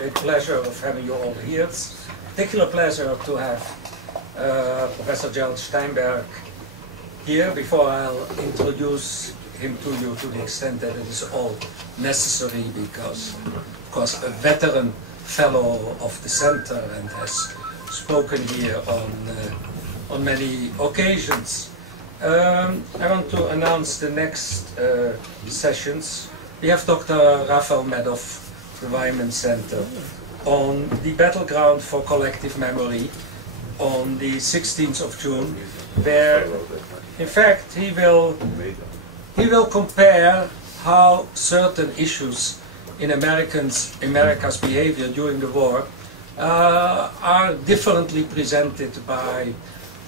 great pleasure of having you all here. It's a particular pleasure to have Professor Gerald Steinberg here. Before I'll introduce him to you to the extent that it is all necessary, because, of course, a veteran fellow of the center and has spoken here on many occasions. I want to announce the next sessions. We have Dr. Raphael Madoff, the Wyman Center, on the battleground for collective memory on the 16th of June, where, in fact, he will compare how certain issues in America's behavior during the war are differently presented by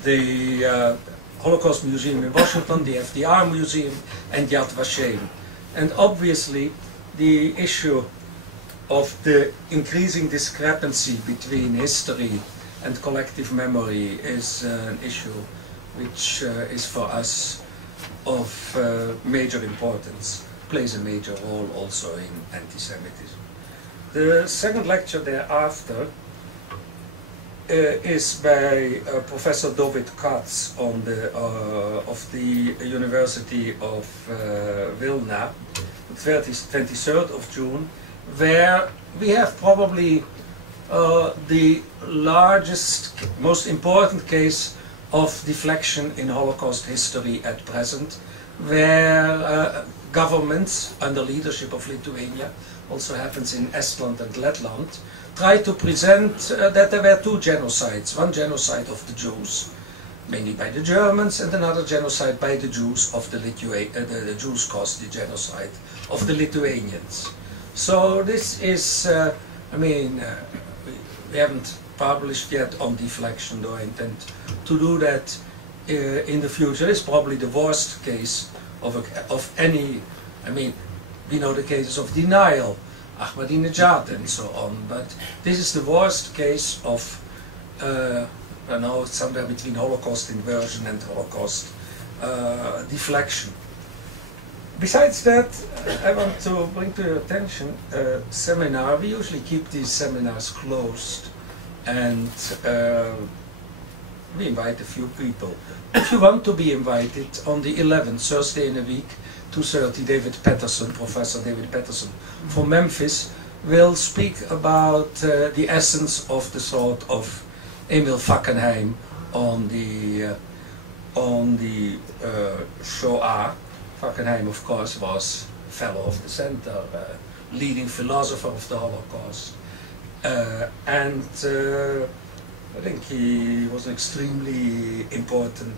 the Holocaust Museum in Washington, the FDR Museum, and Yad Vashem. And obviously, the issue of the increasing discrepancy between history and collective memory is an issue which is for us of major importance, plays a major role also in anti-Semitism. The second lecture thereafter is by Professor David Katz on of the University of Vilna, the 23rd of June, where we have probably the largest, most important case of deflection in Holocaust history at present, where governments under leadership of Lithuania, also happens in Estland and Letland, try to present that there were two genocides. One genocide of the Jews, mainly by the Germans, and another genocide by the Jews of the Jews caused the genocide of the Lithuanians. So this is, we haven't published yet on deflection, though I intend to do that in the future. It's probably the worst case of any, we know the cases of denial, Ahmadinejad and so on, but this is the worst case of, somewhere between Holocaust inversion and Holocaust deflection. Besides that, I want to bring to your attention a seminar. We usually keep these seminars closed, and we invite a few people. If you want to be invited, on the 11th, Thursday in a week, 2:30, David Patterson, Professor David Patterson from Memphis, will speak about the essence of the thought of Emil Fackenheim on the Shoah. Fackenheim, of course, was fellow of the center, leading philosopher of the Holocaust, and I think he was an extremely important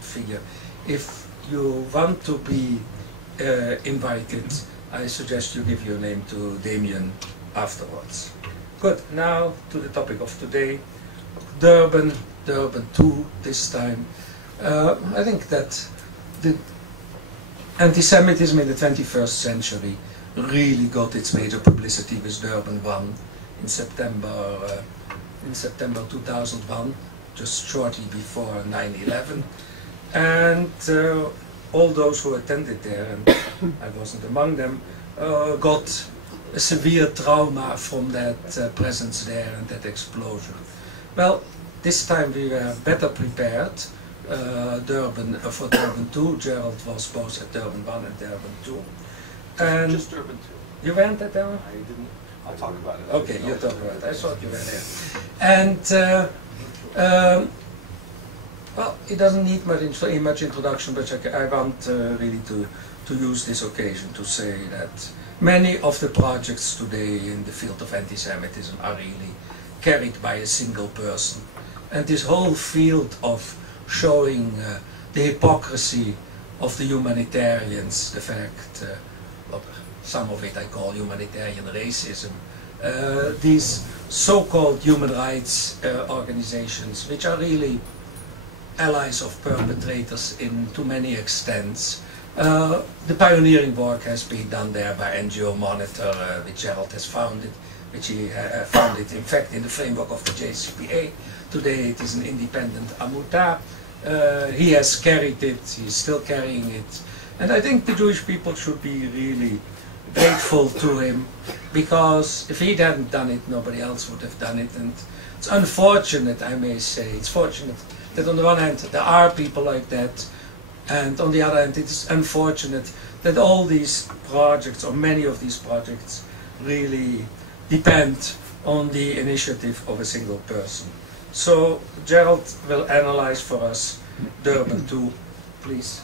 figure. If you want to be invited, I suggest you give your name to Damien afterwards. Good, now to the topic of today, Durban 2 this time. I think that the anti-Semitism in the 21st century really got its major publicity with Durban 1 in September 2001, just shortly before 9/11. And all those who attended there, and I wasn't among them, got a severe trauma from that presence there and that explosion. Well, this time we were better prepared. For Durban 2, Gerald was both at Durban 1 and Durban 2. And just Durban 2. You went at Durban? I didn't. I'll talk about it. Okay, you talk about it. I thought you were there. And well, it doesn't need much introduction, but I want really to use this occasion to say that many of the projects today in the field of anti-Semitism are really carried by a single person. And this whole field of showing the hypocrisy of the humanitarians, the fact, some of it I call humanitarian racism, these so-called human rights organizations, which are really allies of perpetrators in too many extents. The pioneering work has been done there by NGO Monitor, which Gerald has founded, which he founded in fact in the framework of the JCPA. Today it is an independent Amuta. He has carried it, he's still carrying it. And I think the Jewish people should be really grateful to him, because if he hadn't done it, nobody else would have done it. And it's unfortunate, I may say, it's fortunate that on the one hand there are people like that, and on the other hand it's unfortunate that all these projects, or many of these projects, really depend on the initiative of a single person. So Gerald will analyze for us Durban 2, please.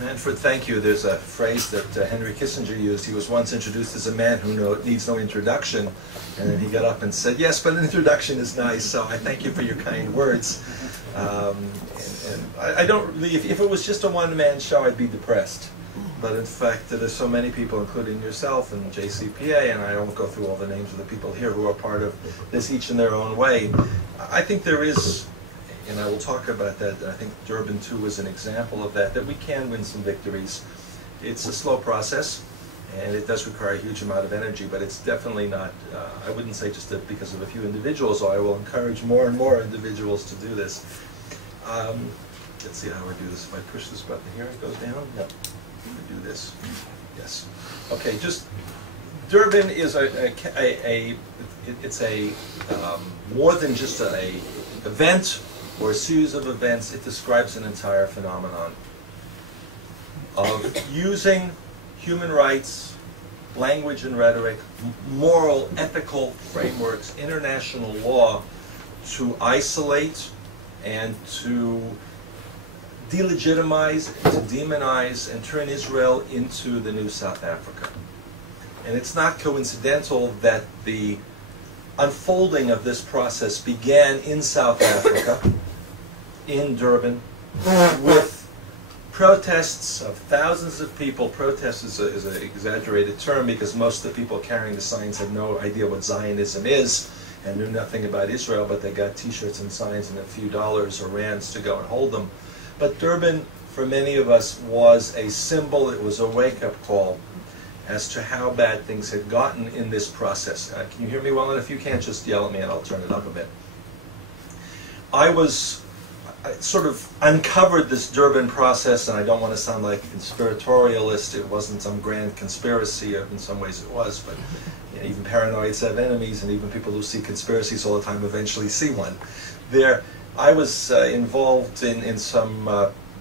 Manfred, thank you. There's a phrase that Henry Kissinger used. He was once introduced as a man who needs no introduction, and then he got up and said, yes, but an introduction is nice, so I thank you for your kind words. And I don't really, if it was just a one-man show, I'd be depressed. But in fact, there's so many people, including yourself and JCPA, and I won't go through all the names of the people here who are part of this each in their own way. I think there is, and I will talk about that, I think Durban 2 is an example of that we can win some victories. It's a slow process, and it does require a huge amount of energy, but it's definitely not, I wouldn't say just because of a few individuals, though I will encourage more and more individuals to do this. Let's see how I do this. If I push this button here, it goes down? No. Do this. Yes. Okay, just Durban is it's more than just a event or a series of events. It describes an entire phenomenon of using human rights, language and rhetoric, moral, ethical frameworks, international law to isolate and to delegitimize, to demonize, and turn Israel into the new South Africa. And it's not coincidental that the unfolding of this process began in South Africa, in Durban, with protests of thousands of people. Protest is an exaggerated term because most of the people carrying the signs had no idea what Zionism is and knew nothing about Israel, but they got t-shirts and signs and a few dollars or rands to go and hold them. But Durban, for many of us, was a symbol, it was a wake-up call as to how bad things had gotten in this process. Can you hear me well? And if you can't, just yell at me and I'll turn it up a bit. I sort of uncovered this Durban process, and I don't want to sound like a conspiratorialist. It wasn't some grand conspiracy, in some ways it was, but you know, even paranoids have enemies, and even people who see conspiracies all the time eventually see one. I was involved in some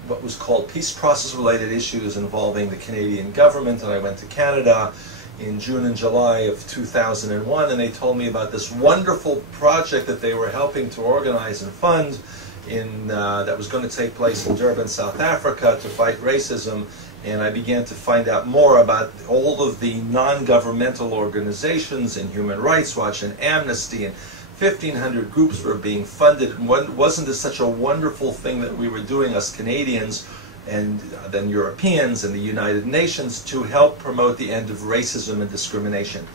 what was called peace process related issues involving the Canadian government, and I went to Canada in June and July of 2001, and they told me about this wonderful project that they were helping to organize and fund that was going to take place in Durban, South Africa, to fight racism. And I began to find out more about all of the non-governmental organizations and Human Rights Watch and Amnesty, and 1,500 groups were being funded. And wasn't this such a wonderful thing that we were doing, us Canadians and then Europeans and the United Nations, to help promote the end of racism and discrimination?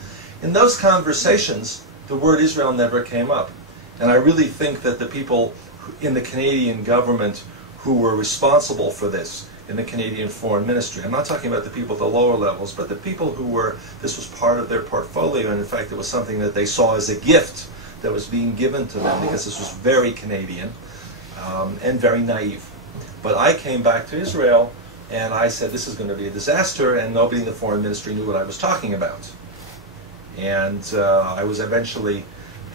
In those conversations, the word Israel never came up. And I really think that the people in the Canadian government who were responsible for this, in the Canadian Foreign Ministry, I'm not talking about the people at the lower levels, but the people who were, this was part of their portfolio, and in fact it was something that they saw as a gift that was being given to them, because this was very Canadian and very naive. But I came back to Israel and I said, this is going to be a disaster, and nobody in the Foreign Ministry knew what I was talking about. And I was eventually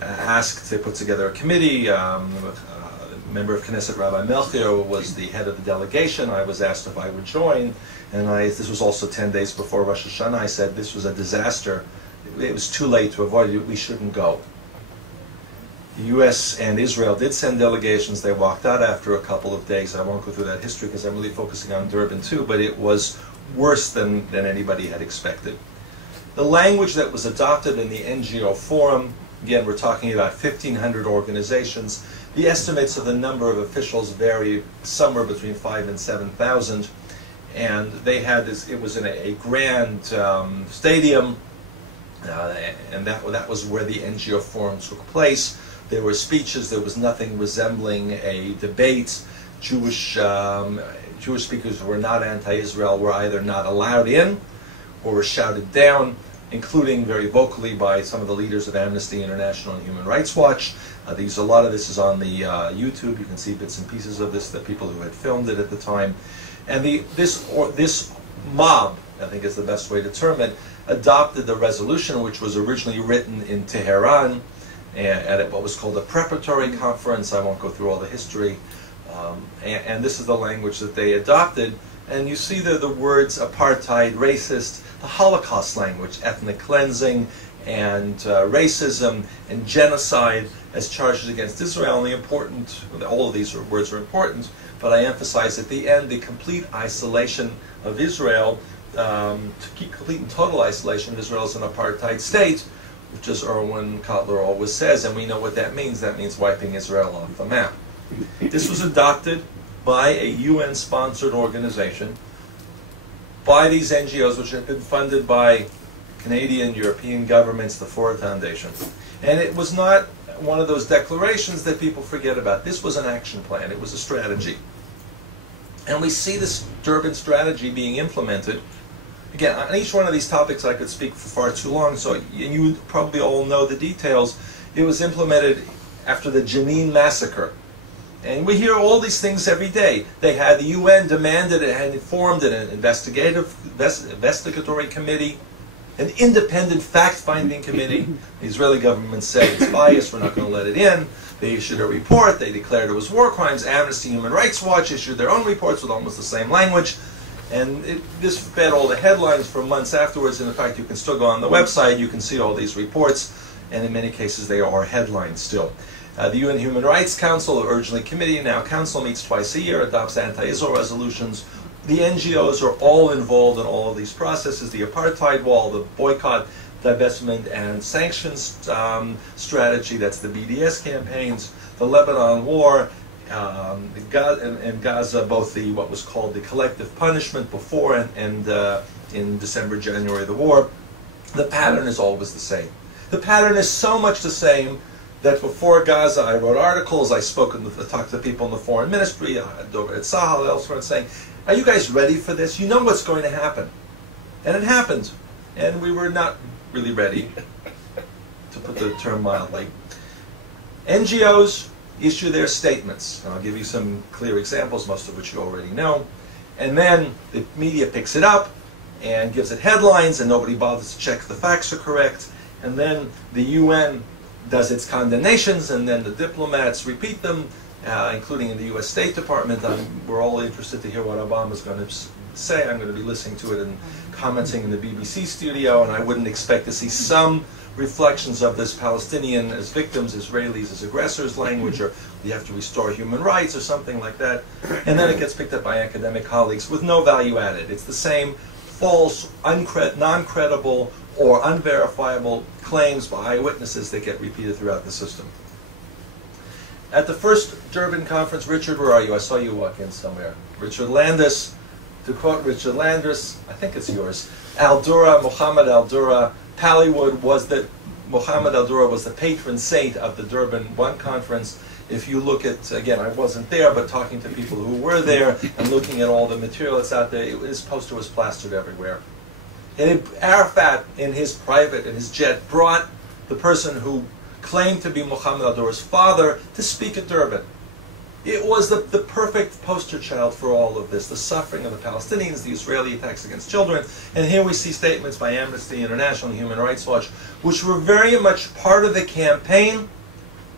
asked to put together a committee. A member of Knesset, Rabbi Melchior, was the head of the delegation. I was asked if I would join, and this was also 10 days before Rosh Hashanah. I said this was a disaster. It was too late to avoid it. We shouldn't go. The U.S. and Israel did send delegations. They walked out after a couple of days. I won't go through that history because I'm really focusing on Durban too, but it was worse than anybody had expected. The language that was adopted in the NGO forum, again, we're talking about 1,500 organizations. The estimates of the number of officials vary somewhere between 5,000 and 7,000. And they had this, it was in a grand stadium, and that was where the NGO forum took place. There were speeches. There was nothing resembling a debate. Jewish speakers who were not anti-Israel were either not allowed in or were shouted down. including very vocally by some of the leaders of Amnesty International and Human Rights Watch. A lot of this is on the YouTube. You can see bits and pieces of this, the people who had filmed it at the time. And this mob, I think is the best way to term it, adopted the resolution, which was originally written in Tehran at what was called a preparatory conference. I won't go through all the history. And this is the language that they adopted. And you see there the words apartheid, racist, the Holocaust language, ethnic cleansing, and racism, and genocide as charges against Israel. And the important, all of these words are important, but I emphasize at the end the complete isolation of Israel, to keep complete and total isolation of Israel as an apartheid state, which as Erwin Kotler always says, and we know what that means. That means wiping Israel off the map. This was adopted by a UN-sponsored organization, by these NGOs, which had been funded by Canadian, European governments, the Ford Foundation. And it was not one of those declarations that people forget about. This was an action plan. It was a strategy. And we see this Durban strategy being implemented. Again, on each one of these topics I could speak for far too long, and you probably all know the details. It was implemented after the Jenin massacre. And we hear all these things every day. They had the UN demanded it, had formed an investigatory committee, an independent fact-finding committee. The Israeli government said it's biased, we're not going to let it in. They issued a report, they declared it was war crimes. Amnesty Human Rights Watch issued their own reports with almost the same language. And this fed all the headlines for months afterwards. And in fact, you can still go on the website, you can see all these reports, and in many cases they are headlines still. The UN Human Rights Council, originally committee, now council, meets twice a year, adopts anti-Israel resolutions. The NGOs are all involved in all of these processes. The apartheid wall, the boycott, divestment, and sanctions strategy, that's the BDS campaigns, the Lebanon war, in Gaza, both the what was called the collective punishment before and in December, January, the war. The pattern is always the same. The pattern is so much the same that before Gaza I wrote articles, I talked to people in the foreign ministry, at Sahel, elsewhere, and saying, are you guys ready for this? You know what's going to happen. And it happened. And we were not really ready, to put the term mildly. NGOs issue their statements. And I'll give you some clear examples, most of which you already know. And then the media picks it up and gives it headlines, and nobody bothers to check if the facts are correct. And then the UN does its condemnations, and then the diplomats repeat them, including in the US State Department. We're all interested to hear what Obama's going to say. I'm going to be listening to it and commenting in the BBC studio, and I wouldn't expect to see some reflections of this Palestinian as victims, Israelis as aggressors language, or you have to restore human rights or something like that. And then it gets picked up by academic colleagues with no value added. It's the same false, non-credible, or unverifiable claims by eyewitnesses that get repeated throughout the system. At the first Durban conference, Richard, where are you? I saw you walk in somewhere. Richard Landis, to quote Richard Landis, I think it's yours, Muhammad Al-Dura, Pallywood Muhammad Al-Dura was the patron saint of the Durban I conference. If you look at, again, I wasn't there, but talking to people who were there and looking at all the material that's out there, his poster was plastered everywhere. And Arafat, in his jet, brought the person who claimed to be Muhammad Al-Dura's father to speak at Durban. It was the perfect poster child for all of this, the suffering of the Palestinians, the Israeli attacks against children. And here we see statements by Amnesty International and Human Rights Watch, which were very much part of the campaign.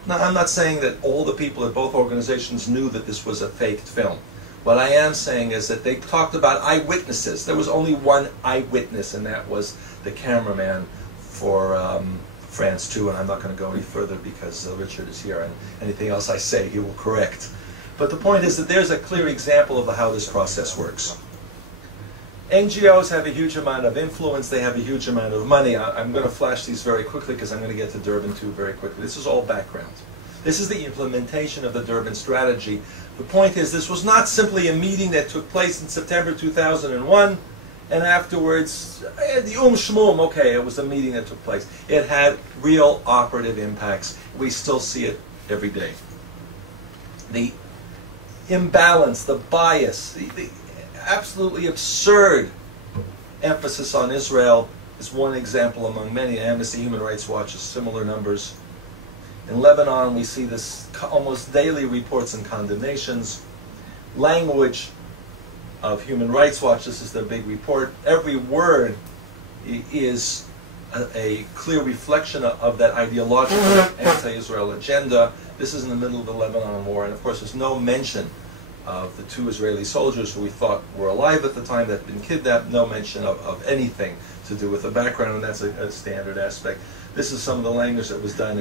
Now, I'm not saying that all the people at both organizations knew that this was a faked film. What I am saying is that they talked about eyewitnesses. There was only one eyewitness, and that was the cameraman for France 2, and I'm not going to go any further because Richard is here, and anything else I say he will correct. But the point is that there's a clear example of how this process works. NGOs have a huge amount of influence, they have a huge amount of money. I'm going to flash these very quickly because I'm going to get to Durban 2 very quickly. This is all background. This is the implementation of the Durban strategy. The point is, this was not simply a meeting that took place in September 2001, and afterwards, the shmoom, okay, it was a meeting that took place. It had real operative impacts. We still see it every day. The imbalance, the bias, the absolutely absurd emphasis on Israel is one example among many. Amnesty, Human Rights Watch has similar numbers. In Lebanon, we see this almost daily reports and condemnations. Language of Human Rights Watch, this is their big report. Every word is a clear reflection of that ideological anti-Israel agenda. This is in the middle of the Lebanon war, and of course there's no mention of the 2 Israeli soldiers who we thought were alive at the time that had been kidnapped, no mention of anything to do with the background, and that's a standard aspect. This is some of the language that was done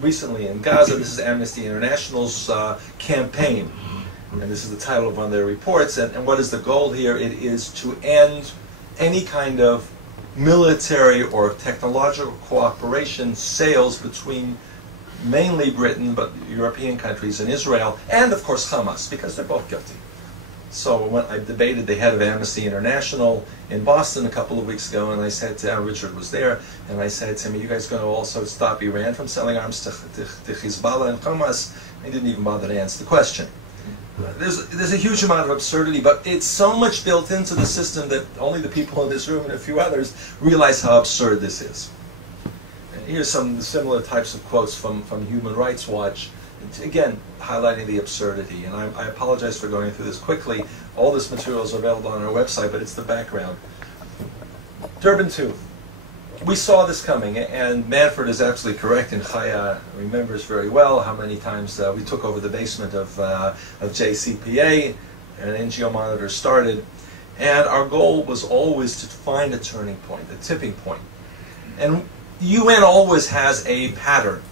recently in Gaza. This is Amnesty International's campaign, and this is the title of one of their reports. And what is the goal here? It is to end any kind of military or technological cooperation sales between mainly Britain, but European countries and Israel, and of course Hamas, because they're both guilty. So when I debated the head of Amnesty International in Boston a couple of weeks ago, and I said to him, Richard was there, and I said to him, are you guys going to also stop Iran from selling arms to Hezbollah and Hamas? He didn't even bother to answer the question. There's a huge amount of absurdity, but it's so much built into the system that only the people in this room and a few others realize how absurd this is. And here's some similar types of quotes from Human Rights Watch, again, highlighting the absurdity. And I apologize for going through this quickly. All this material is available on our website, but it's the background. Durban 2. We saw this coming, and Manfred is absolutely correct, and Chaya remembers very well how many times we took over the basement of JCPA, and NGO Monitor started, and our goal was always to find a turning point, a tipping point. And UN always has a pattern.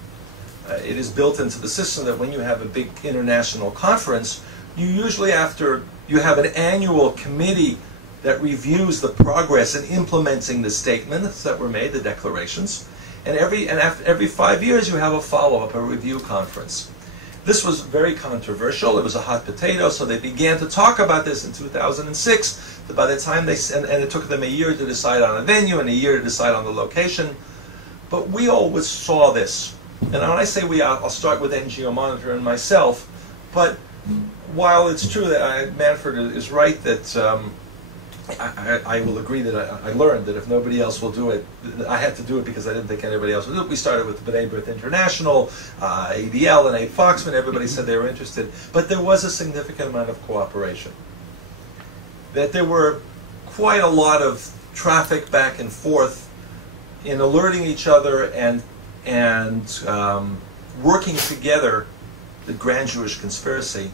It is built into the system that when you have a big international conference, you usually you have an annual committee that reviews the progress in implementing the statements that were made, the declarations, and after every 5 years you have a follow-up, a review conference. This was very controversial. It was a hot potato, so they began to talk about this in 2006. By the time and it took them a year to decide on a venue and a year to decide on the location. But we always saw this. And when I say we, I'll start with NGO Monitor and myself. But while it's true that Manfred is right that I will agree that I learned that if nobody else will do it, I had to do it because I didn't think anybody else would do it. We started with B'nai B'rith International, ADL, and Abe Foxman. Everybody said they were interested. But there was a significant amount of cooperation. That there were quite a lot of traffic back and forth in alerting each other and working together, the grand Jewish conspiracy,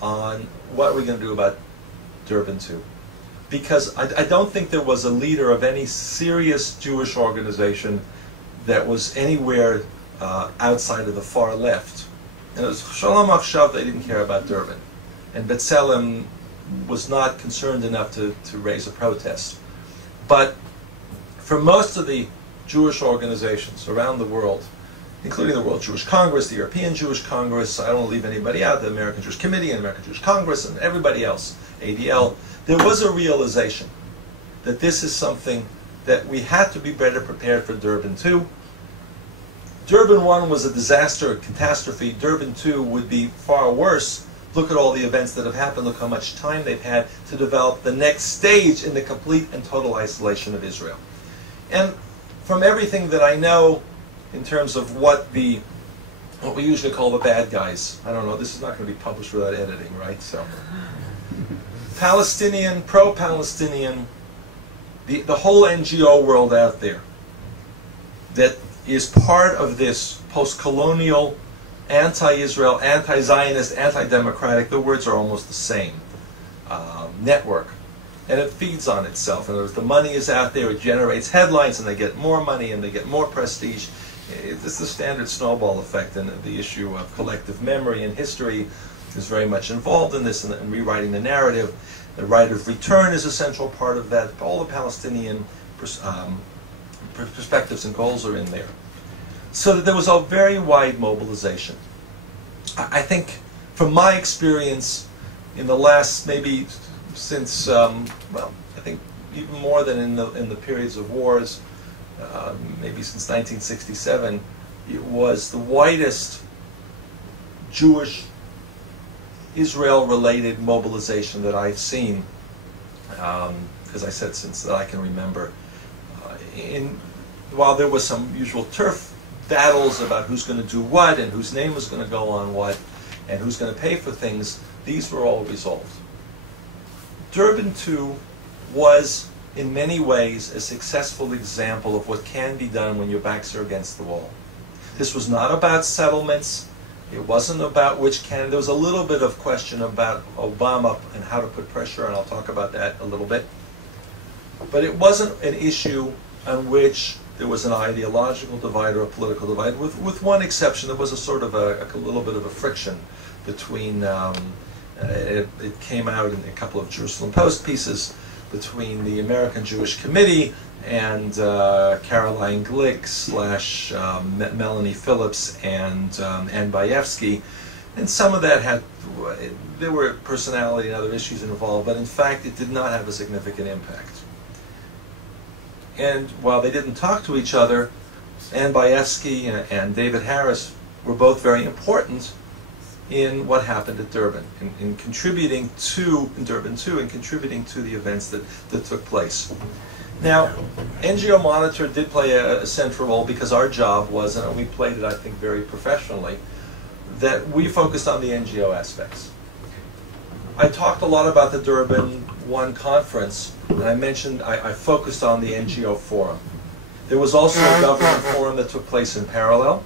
on what are we going to do about Durban 2. Because I don't think there was a leader of any serious Jewish organization that was anywhere outside of the far left. And it was Shalom Achshav, they didn't care about Durban. And B'Tselem was not concerned enough to raise a protest. But for most of the Jewish organizations around the world, including the World Jewish Congress, the European Jewish Congress, I don't want to leave anybody out, the American Jewish Committee and American Jewish Congress and everybody else, ADL, there was a realization that this is something that we had to be better prepared for Durban 2. Durban 1 was a disaster, a catastrophe. Durban 2 would be far worse. Look at all the events that have happened. Look how much time they've had to develop the next stage in the complete and total isolation of Israel. And from everything that I know in terms of what we usually call the bad guys, I don't know, this is not going to be published without editing, right? So, Palestinian, pro-Palestinian, the whole NGO world out there that is part of this post-colonial, anti-Israel, anti-Zionist, anti-democratic, the words are almost the same, network. And it feeds on itself. In other words, the money is out there, it generates headlines, and they get more money, and they get more prestige. It's the standard snowball effect, and the issue of collective memory and history is very much involved in this, and rewriting the narrative. The right of return is a central part of that. All the Palestinian perspectives and goals are in there. So that there was a very wide mobilization. I think, from my experience, in the last maybe since, well, I think even more than in the periods of wars, maybe since 1967, it was the widest Jewish Israel-related mobilization that I've seen, as I said, since I can remember. while there was some usual turf battles about who's going to do what and whose name was going to go on what and who's going to pay for things, these were all resolved. Durban 2 was, in many ways, a successful example of what can be done when your backs are against the wall. This was not about settlements. It wasn't about which candidate. There was a little bit of question about Obama and how to put pressure, and I'll talk about that a little bit. But it wasn't an issue on which there was an ideological divide or a political divide, with one exception. There was a sort of a little bit of a friction between, it came out in a couple of Jerusalem Post pieces, between the American Jewish Committee and Caroline Glick / Melanie Phillips and Ann Bayevsky. And some of that had, there were personality and other issues involved, but in fact it did not have a significant impact. And while they didn't talk to each other, Ann Bayevsky and David Harris were both very important in what happened at Durban, in contributing to, in Durban 2, and contributing to the events that took place. Now, NGO Monitor did play a central role because our job was, and we played it, I think, very professionally, that we focused on the NGO aspects. I talked a lot about the Durban 1 conference, and I mentioned I focused on the NGO forum. There was also a government forum that took place in parallel,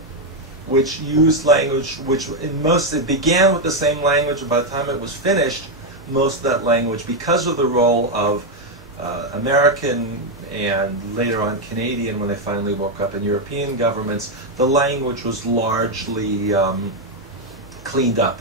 which used language, which it began with the same language, and by the time it was finished, most of that language, because of the role of American and later on Canadian, when they finally woke up, in European governments, the language was largely cleaned up,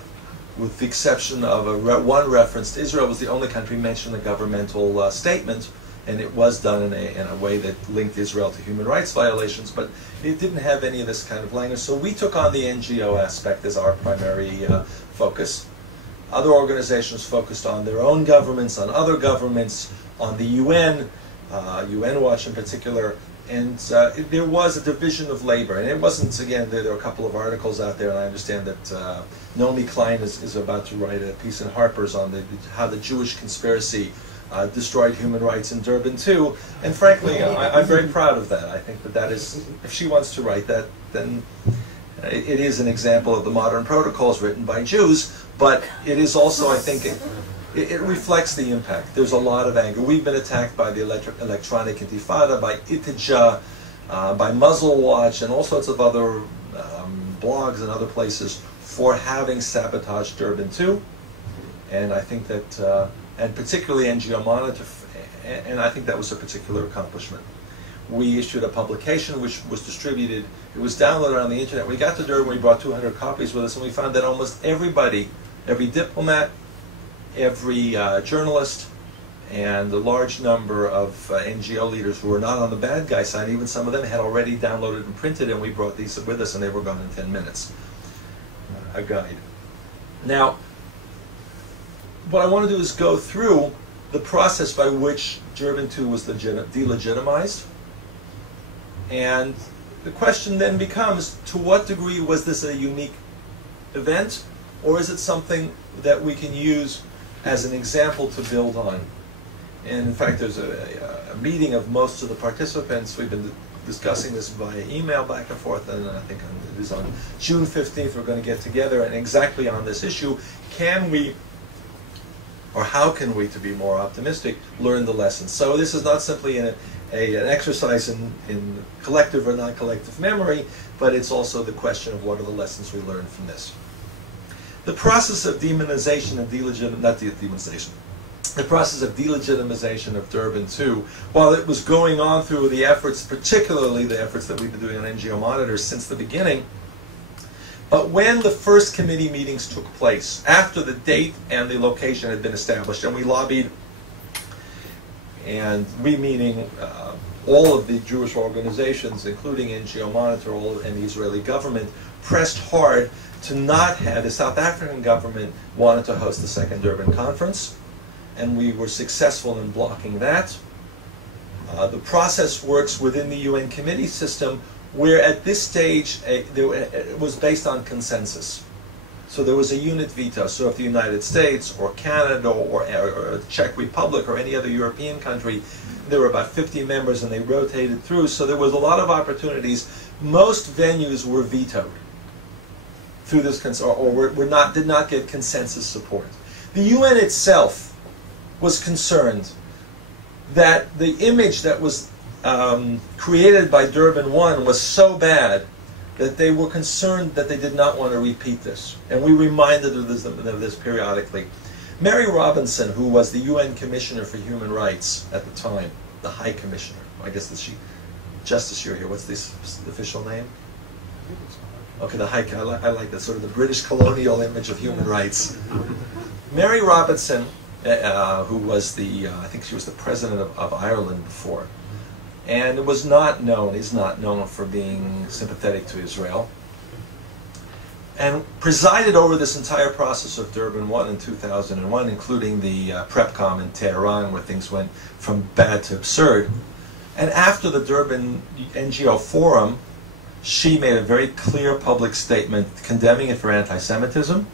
with the exception of one reference to Israel. Was the only country mentioned in the governmental statement, and it was done in a way that linked Israel to human rights violations, but it didn't have any of this kind of language. So we took on the NGO aspect as our primary focus. Other organizations focused on their own governments, on other governments, on the UN, UN Watch in particular, and there was a division of labor. And it wasn't, again, there are a couple of articles out there, and I understand that Naomi Klein is about to write a piece in Harper's on how the Jewish conspiracy destroyed human rights in Durban 2, and frankly, I'm very proud of that. I think that is, if she wants to write that, then it is an example of the modern protocols written by Jews, but it is also, I think, it reflects the impact. There's a lot of anger. We've been attacked by the electronic intifada, by Itija, by Muzzle Watch, and all sorts of other blogs and other places for having sabotaged Durban 2, and I think that and particularly NGO Monitor, and I think that was a particular accomplishment. We issued a publication which was distributed. It was downloaded on the internet. We got to Durban, we brought 200 copies with us, and we found that almost everybody, every diplomat, every journalist, and a large number of NGO leaders who were not on the bad guy side, even some of them had already downloaded and printed, and we brought these with us, and they were gone in 10 minutes. A guide. Now, what I want to do is go through the process by which Durban 2 was delegitimized. And the question then becomes, to what degree was this a unique event, or is it something that we can use as an example to build on? And in fact, there's a meeting of most of the participants. We've been discussing this via email back and forth, and I think it is on June 15th we're going to get together, and exactly on this issue, can we, or how can we, to be more optimistic, learn the lessons? So this is not simply an exercise in collective or non-collective memory, but it's also the question of what are the lessons we learn from this. The process of demonization and the process of delegitimization of Durban 2, while it was going on through the efforts, particularly the efforts that we've been doing on NGO Monitor since the beginning, but when the first committee meetings took place, after the date and the location had been established, and we lobbied, and we meaning all of the Jewish organizations, including NGO Monitor and the Israeli government, pressed hard to not have, the South African government wanted to host the second Durban conference, and we were successful in blocking that. The process works within the UN committee system, where at this stage it was based on consensus. So there was a unit veto. So if the United States or Canada or the Czech Republic or any other European country, there were about 50 members and they rotated through, so there was a lot of opportunities. Most venues were vetoed through this, did not get consensus support. The UN itself was concerned that the image that was created by Durban 1 was so bad that they were concerned that they did not want to repeat this. And we reminded of this periodically. Mary Robinson, who was the UN Commissioner for Human Rights at the time, the High Commissioner, I guess that she, Justice, you're here, what's the official name? Okay, the High, I like that sort of the British colonial image of human rights. Mary Robinson, who was I think she was the President of Ireland before, and is not known for being sympathetic to Israel, and presided over this entire process of Durban 1 in 2001, including the PrepCom in Tehran, where things went from bad to absurd. And after the Durban NGO Forum, she made a very clear public statement condemning it for anti-Semitism.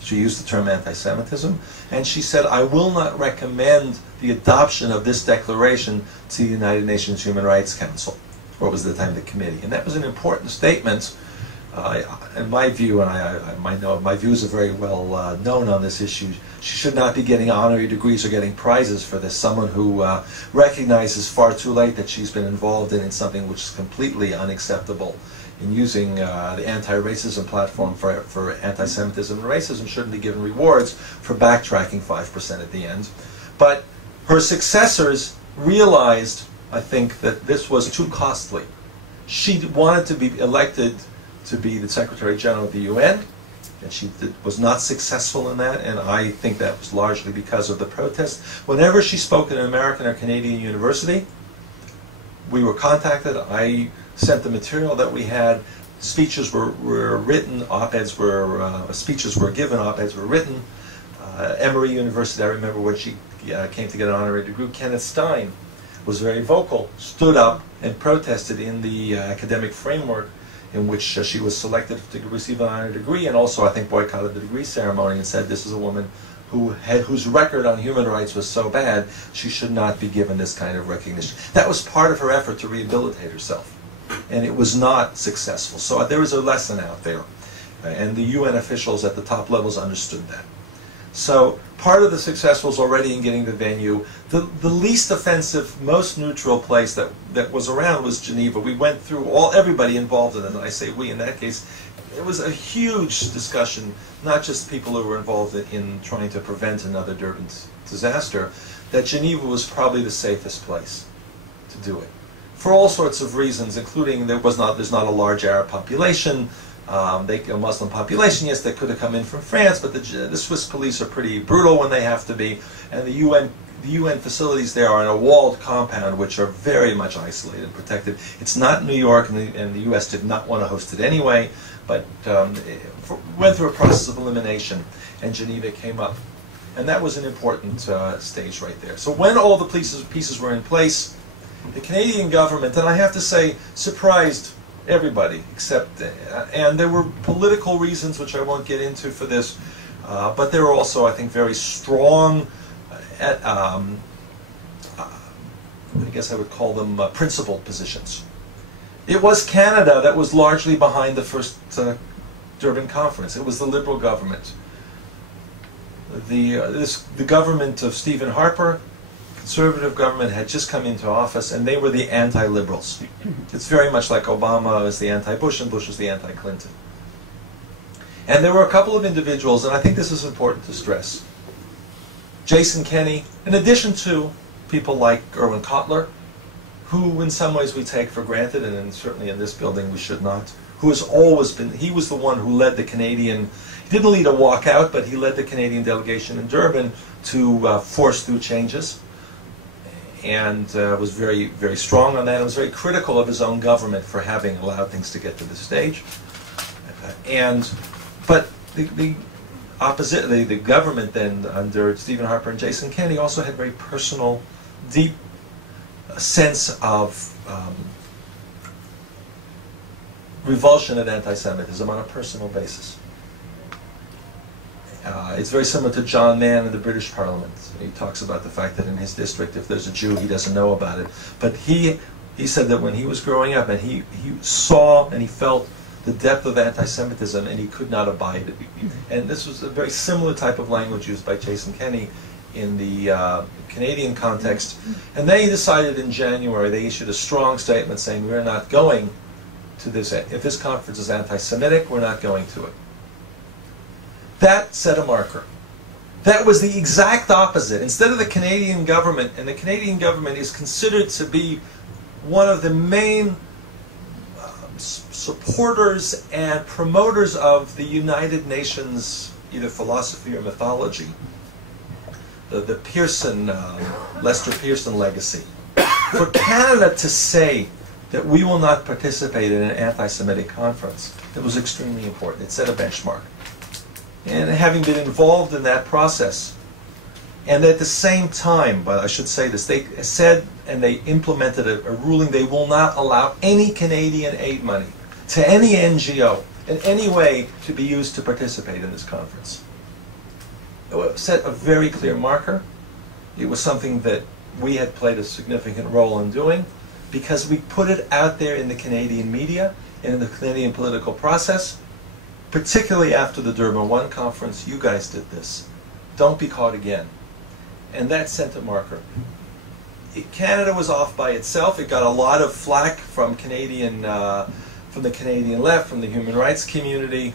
She used the term anti-Semitism, and she said, "I will not recommend the adoption of this declaration to the United Nations Human Rights Council," or it was at the time the committee. And that was an important statement. In my view, and my views are very well known on this issue, she should not be getting honorary degrees or getting prizes for this. Someone who recognizes far too late that she's been involved in something which is completely unacceptable, in using the anti-racism platform for anti-Semitism and racism, shouldn't be given rewards for backtracking 5% at the end. But her successors realized, I think, that this was too costly. She wanted to be elected to be the Secretary General of the UN, and she was not successful in that, and I think that was largely because of the protests. Whenever she spoke at an American or Canadian university, we were contacted. I sent the material that we had. Speeches were written, op-eds were, speeches were given, op-eds were written. Emory University, I remember when she came to get an honorary degree, Kenneth Stein was very vocal, stood up and protested in the academic framework in which she was selected to receive an honorary degree, and also I think boycotted the degree ceremony and said this is a woman whose record on human rights was so bad, she should not be given this kind of recognition. That was part of her effort to rehabilitate herself, and it was not successful. So there was a lesson out there, and the UN officials at the top levels understood that. So part of the success was already in getting the venue. The least offensive, most neutral place that was around was Geneva. We went through everybody involved in it, and I say we in that case. It was a huge discussion, not just people who were involved in trying to prevent another Durban disaster, that Geneva was probably the safest place to do it. For all sorts of reasons, including there's not a large Arab population, a Muslim population. Yes, they could have come in from France, but the Swiss police are pretty brutal when they have to be, and the UN facilities there are in a walled compound which are very much isolated and protected. It's not New York, and the US did not want to host it anyway, but went through a process of elimination, and Geneva came up. And that was an important stage right there. So when all the pieces were in place, the Canadian government, and I have to say, surprised everybody, except, and there were political reasons which I won't get into for this, but there were also, I think, very strong, I guess I would call them principled positions. It was Canada that was largely behind the first Durban conference. It was the Liberal government. The government of Stephen Harper, Conservative government, had just come into office, and they were the anti-liberals. It's very much like Obama was the anti-Bush and Bush was the anti-Clinton. And there were a couple of individuals, and I think this is important to stress. Jason Kenney, in addition to people like Erwin Kotler, who in some ways we take for granted, and certainly in this building we should not, who has always been, he was the one who led the Canadian, he didn't lead a walkout, but he led the Canadian delegation in Durban to force through changes, and was very, very strong on that, and was very critical of his own government for having allowed things to get to this stage. But the opposite, the government then under Stephen Harper and Jason Kenney also had very personal, deep sense of revulsion at anti-Semitism on a personal basis. It's very similar to John Mann in the British Parliament. He talks about the fact that in his district, if there's a Jew, he doesn't know about it. But he said that when he was growing up, and he saw and he felt the depth of anti-Semitism, and he could not abide it. And this was a very similar type of language used by Jason Kenney in the Canadian context. And they decided in January, they issued a strong statement saying, we're not going to this. If this conference is anti-Semitic, we're not going to it. That set a marker. That was the exact opposite. Instead of the Canadian government, and the Canadian government is considered to be one of the main supporters and promoters of the United Nations, either philosophy or mythology, the Pearson, Lester Pearson legacy. For Canada to say that we will not participate in an anti-Semitic conference, it was extremely important. It set a benchmark. And having been involved in that process, and at the same time, but I should say this, they said and they implemented a ruling they will not allow any Canadian aid money to any NGO in any way to be used to participate in this conference. It set a very clear marker. It was something that we had played a significant role in doing because we put it out there in the Canadian media and in the Canadian political process, particularly after the Durban 1 conference. You guys did this. Don't be caught again. And that sent a marker. Canada was off by itself. It got a lot of flack from from the Canadian left, from the human rights community,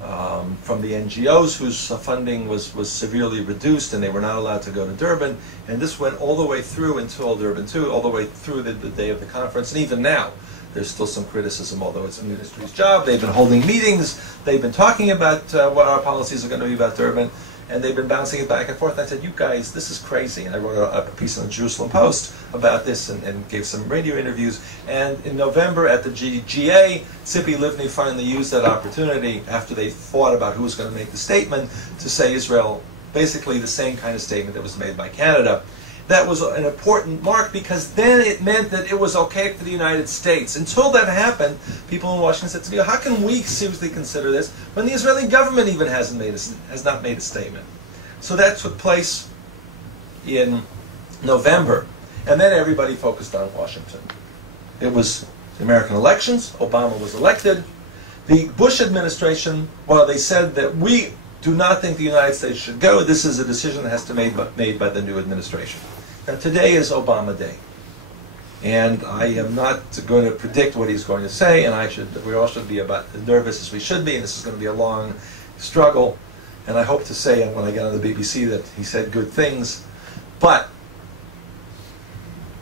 from the NGOs whose funding was severely reduced and they were not allowed to go to Durban. And this went all the way through until Durban 2, all the way through the day of the conference. And even now, there's still some criticism, although it's the ministry's job. They've been holding meetings. They've been talking about what our policies are going to be about Durban. And they've been bouncing it back and forth. And I said, you guys, this is crazy. And I wrote a piece in the Jerusalem Post about this and gave some radio interviews. And in November at the GA, Tzipi Livni finally used that opportunity after they thought about who was going to make the statement to say Israel, basically the same kind of statement that was made by Canada. That was an important mark because then it meant that it was okay for the United States. Until that happened, people in Washington said to me, how can we seriously consider this when the Israeli government even has not made a statement? So that took place in November. And then everybody focused on Washington. It was the American elections. Obama was elected. The Bush administration, while they said that we do not think the United States should go, this is a decision that has to be made by the new administration. Now today is Obama Day. And I am not going to predict what he's going to say, and we all should be about as nervous as we should be, and this is going to be a long struggle. And I hope to say when I get on the BBC that he said good things. But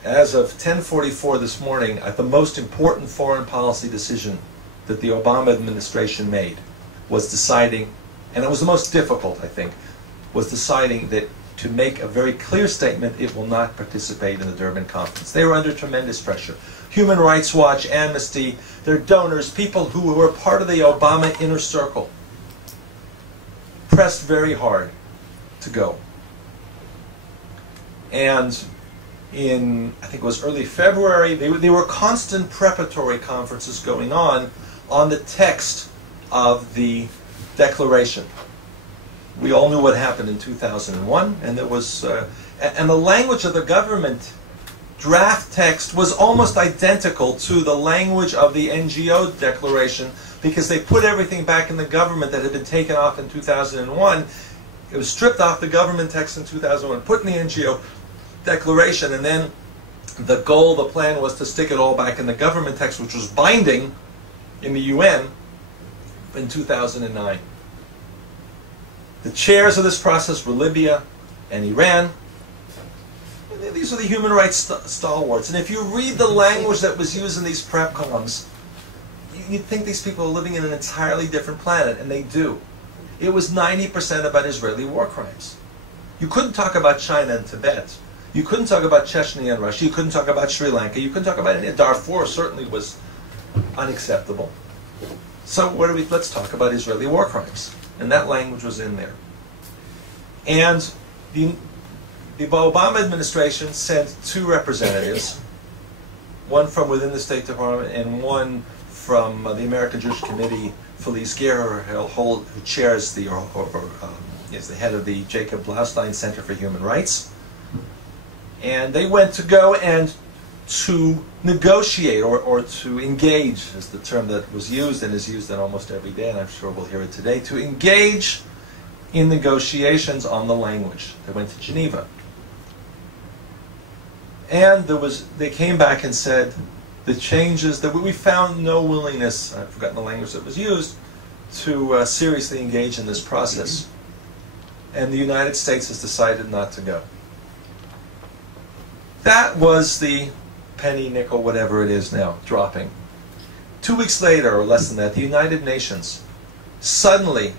as of 10:44 this morning, the most important foreign policy decision that the Obama administration made was deciding, and it was the most difficult, I think, was deciding that to make a very clear statement, it will not participate in the Durban conference. They were under tremendous pressure. Human Rights Watch, Amnesty, their donors, people who were part of the Obama inner circle, pressed very hard to go. And in, I think it was early February, there were constant preparatory conferences going on the text of the declaration. We all knew what happened in 2001, and there was, and the language of the government draft text was almost identical to the language of the NGO declaration, because they put everything back in the government that had been taken off in 2001. It was stripped off the government text in 2001, put in the NGO declaration, and then the goal, the plan was to stick it all back in the government text, which was binding in the UN in 2009. The chairs of this process were Libya and Iran. And these are the human rights stalwarts. And if you read the language that was used in these prep columns, you'd think these people are living in an entirely different planet, and they do. It was 90% about Israeli war crimes. You couldn't talk about China and Tibet. You couldn't talk about Chechnya and Russia. You couldn't talk about Sri Lanka. You couldn't talk about any. Darfur certainly was unacceptable. So let's talk about Israeli war crimes. And that language was in there. And the Obama administration sent 2 representatives, one from within the State Department and one from the American Jewish Committee Felice Guerra, who chairs the, is the head of the Jacob Blaustein Center for Human Rights. And they went to go and to negotiate, or to engage, is the term that was used and is used in almost every day, and I'm sure we'll hear it today, to engage in negotiations on the language. They went to Geneva. And they came back and said, the changes, that we found no willingness, I've forgotten the language that was used, to seriously engage in this process. And the United States has decided not to go. That was the penny, nickel, whatever it is now, dropping. 2 weeks later, or less than that, the United Nations suddenly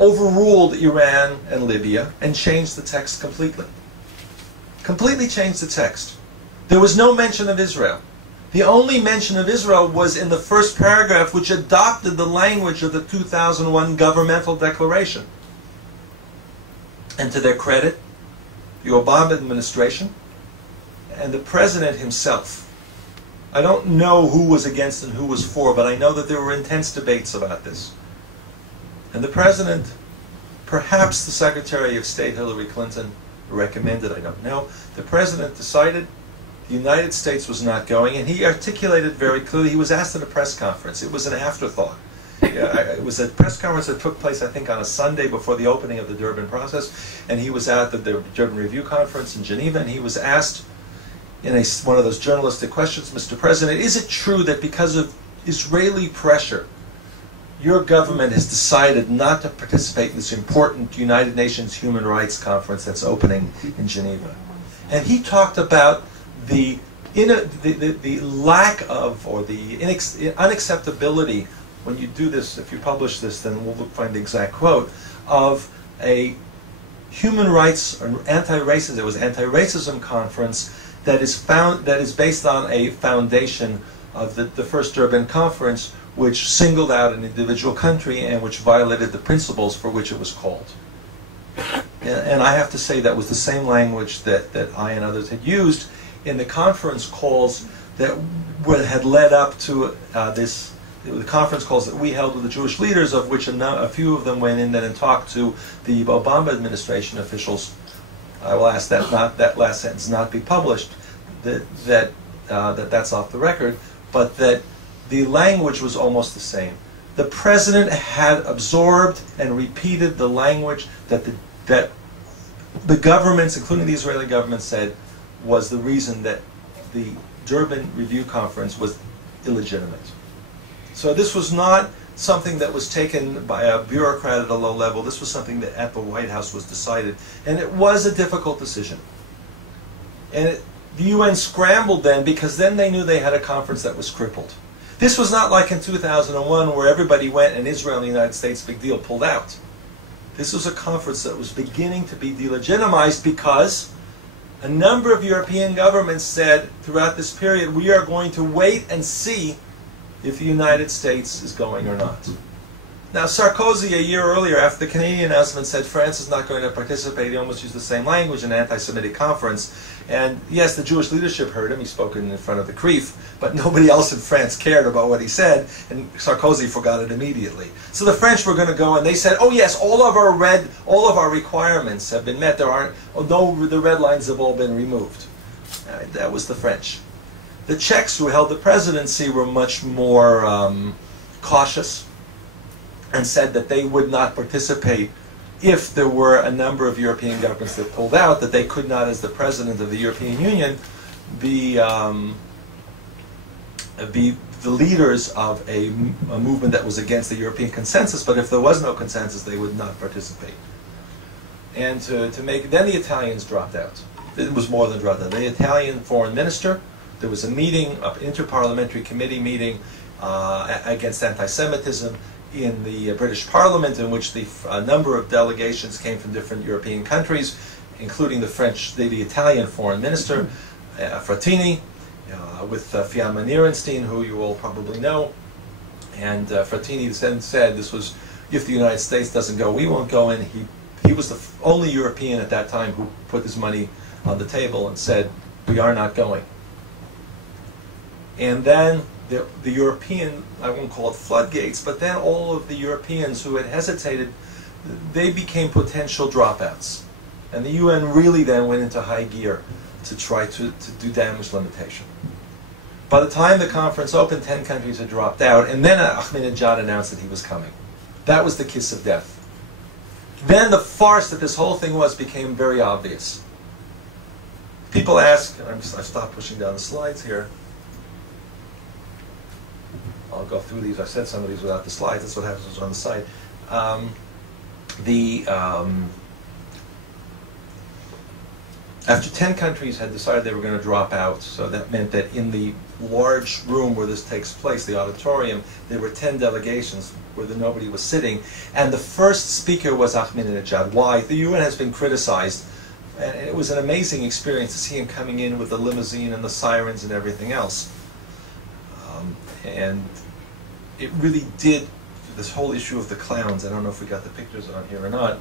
overruled Iran and Libya and changed the text completely. Completely changed the text. There was no mention of Israel. The only mention of Israel was in the first paragraph, which adopted the language of the 2001 governmental declaration. And to their credit, the Obama administration and the president himself, I don't know who was against and who was for, but I know that there were intense debates about this. And the president, perhaps the Secretary of State Hillary Clinton recommended, I don't know, the president decided the United States was not going, and he articulated very clearly. He was asked at a press conference. It was an afterthought. It was a press conference that took place, I think, on a Sunday before the opening of the Durban process, and he was at the Durban Review Conference in Geneva, and he was asked in one of those journalistic questions, Mr. President, is it true that because of Israeli pressure, your government has decided not to participate in this important United Nations Human Rights Conference that's opening in Geneva? And he talked about the lack of, or the unacceptability, when you do this, if you publish this, then we'll find the exact quote, of a human rights or anti-racism, it was anti-racism conference that is based on a foundation of the first Durban conference, which singled out an individual country and which violated the principles for which it was called. And I have to say that was the same language that I and others had used in the conference calls that had led up to the conference calls that we held with the Jewish leaders, of which a few of them went in then and talked to the Obama administration officials. I will ask that last sentence not be published, that's off the record, but that the language was almost the same. The president had absorbed and repeated the language that the governments, including the Israeli government, said was the reason that the Durban Review Conference was illegitimate. So this was not something that was taken by a bureaucrat at a low level. This was something that at the White House was decided. And it was a difficult decision. And the UN scrambled then, because then they knew they had a conference that was crippled. This was not like in 2001 where everybody went and Israel and the United States, big deal, pulled out. This was a conference that was beginning to be delegitimized because a number of European governments said throughout this period, we are going to wait and see if the United States is going or not. Now, Sarkozy, a year earlier, after the Canadian announcement, said France is not going to participate. He almost used the same language in an anti-Semitic conference. And yes, the Jewish leadership heard him. He spoke in front of the CRIF, but nobody else in France cared about what he said, and Sarkozy forgot it immediately. So the French were going to go, and they said, oh yes, all of our requirements have been met. The red lines have all been removed. That was the French. The Czechs, who held the presidency, were much more cautious and said that they would not participate if there were a number of European governments that pulled out, that they could not, as the president of the European Union, be the leaders of a movement that was against the European consensus, but if there was no consensus, they would not participate. And then the Italians dropped out. It was more than dropped out. The Italian foreign minister, there was a meeting, an interparliamentary committee meeting against anti-Semitism in the British Parliament, in which a number of delegations came from different European countries, including the Italian foreign minister, Frattini, with Fiamma Nierenstein, who you all probably know. And Frattini then said, this was, if the United States doesn't go, we won't go in. He was the only European at that time who put his money on the table and said, we are not going. And then the European, I won't call it floodgates, but then all of the Europeans who had hesitated, they became potential dropouts. And the UN really then went into high gear to try to do damage limitation. By the time the conference opened, 10 countries had dropped out, and then Ahmadinejad announced that he was coming. That was the kiss of death. Then the farce that this whole thing was became very obvious. People ask, and I stopped pushing down the slides here. I'll go through these. I said some of these without the slides. That's what happens on the side. After 10 countries had decided they were going to drop out, so that meant that in the large room where this takes place, the auditorium, there were 10 delegations where nobody was sitting, and the first speaker was Ahmadinejad. Why? The UN has been criticized, and it was an amazing experience to see him coming in with the limousine and the sirens and everything else. And it really did, this whole issue of the clowns, I don't know if we got the pictures on here or not,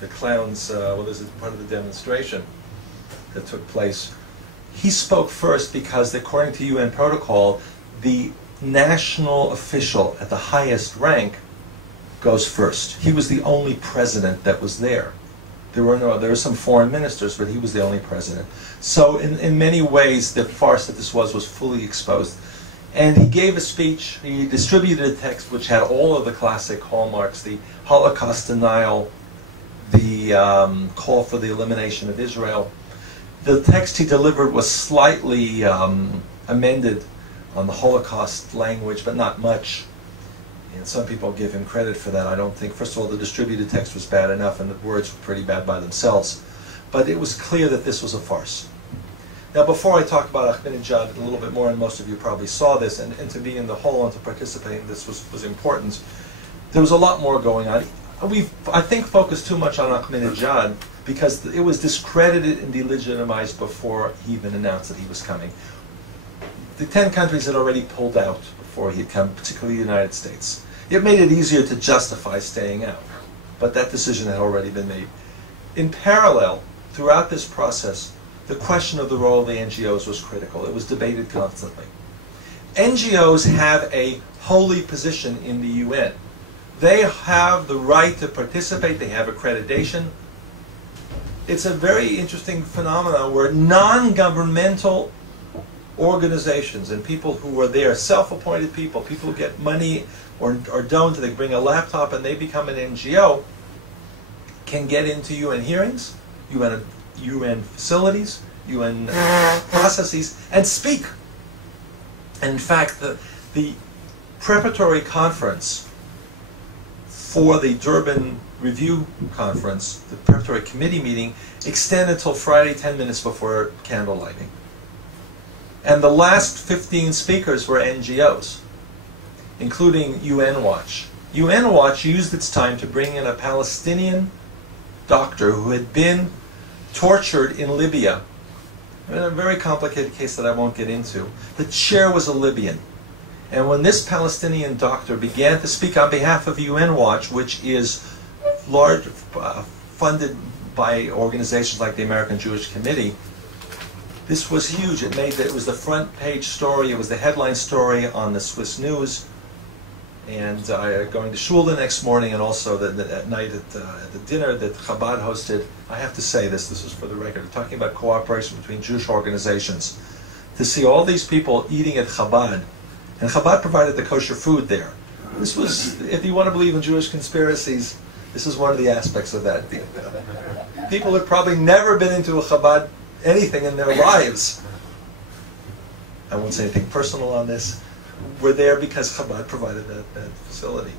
the clowns, well, this is part of the demonstration that took place. He spoke first because, according to UN protocol, the national official at the highest rank goes first. He was the only president that was there. There were some foreign ministers, but he was the only president. So in many ways, the farce that this was fully exposed. And he gave a speech, he distributed a text which had all of the classic hallmarks, the Holocaust denial, the call for the elimination of Israel. The text he delivered was slightly amended on the Holocaust language, but not much. And some people give him credit for that. I don't think, first of all, the distributed text was bad enough, and the words were pretty bad by themselves. But it was clear that this was a farce. Now, before I talk about Ahmadinejad a little bit more, and most of you probably saw this, and to be in the hall and to participate in this was important, there was a lot more going on. We've, I think, focused too much on Ahmadinejad because it was discredited and delegitimized before he even announced that he was coming. The 10 countries had already pulled out before he had come, particularly the United States. It made it easier to justify staying out, but that decision had already been made. In parallel, throughout this process, the question of the role of the NGOs was critical. It was debated constantly. NGOs have a holy position in the UN. They have the right to participate. They have accreditation. It's a very interesting phenomenon where non-governmental organizations and people who are there, self-appointed people, people who get money or don't, they bring a laptop and they become an NGO, can get into UN hearings, UN facilities, UN processes, and speak. And in fact, the preparatory conference for the Durban Review Conference, the preparatory committee meeting, extended until Friday, 10 minutes before candle lighting. And the last 15 speakers were NGOs, including UN Watch. UN Watch used its time to bring in a Palestinian doctor who had been tortured in Libya. In a very complicated case that I won't get into. The chair was a Libyan. And when this Palestinian doctor began to speak on behalf of UN Watch, which is large, funded by organizations like the American Jewish Committee, this was huge. It was the front page story. It was the headline story on the Swiss News. And going to shul the next morning, and also at night at the dinner that Chabad hosted. I have to say this is for the record. We're talking about cooperation between Jewish organizations. To see all these people eating at Chabad, and Chabad provided the kosher food there. This was, if you want to believe in Jewish conspiracies, this is one of the aspects of that. People have probably never been into a Chabad anything in their lives. I won't say anything personal on this. We're there because Chabad provided that facility.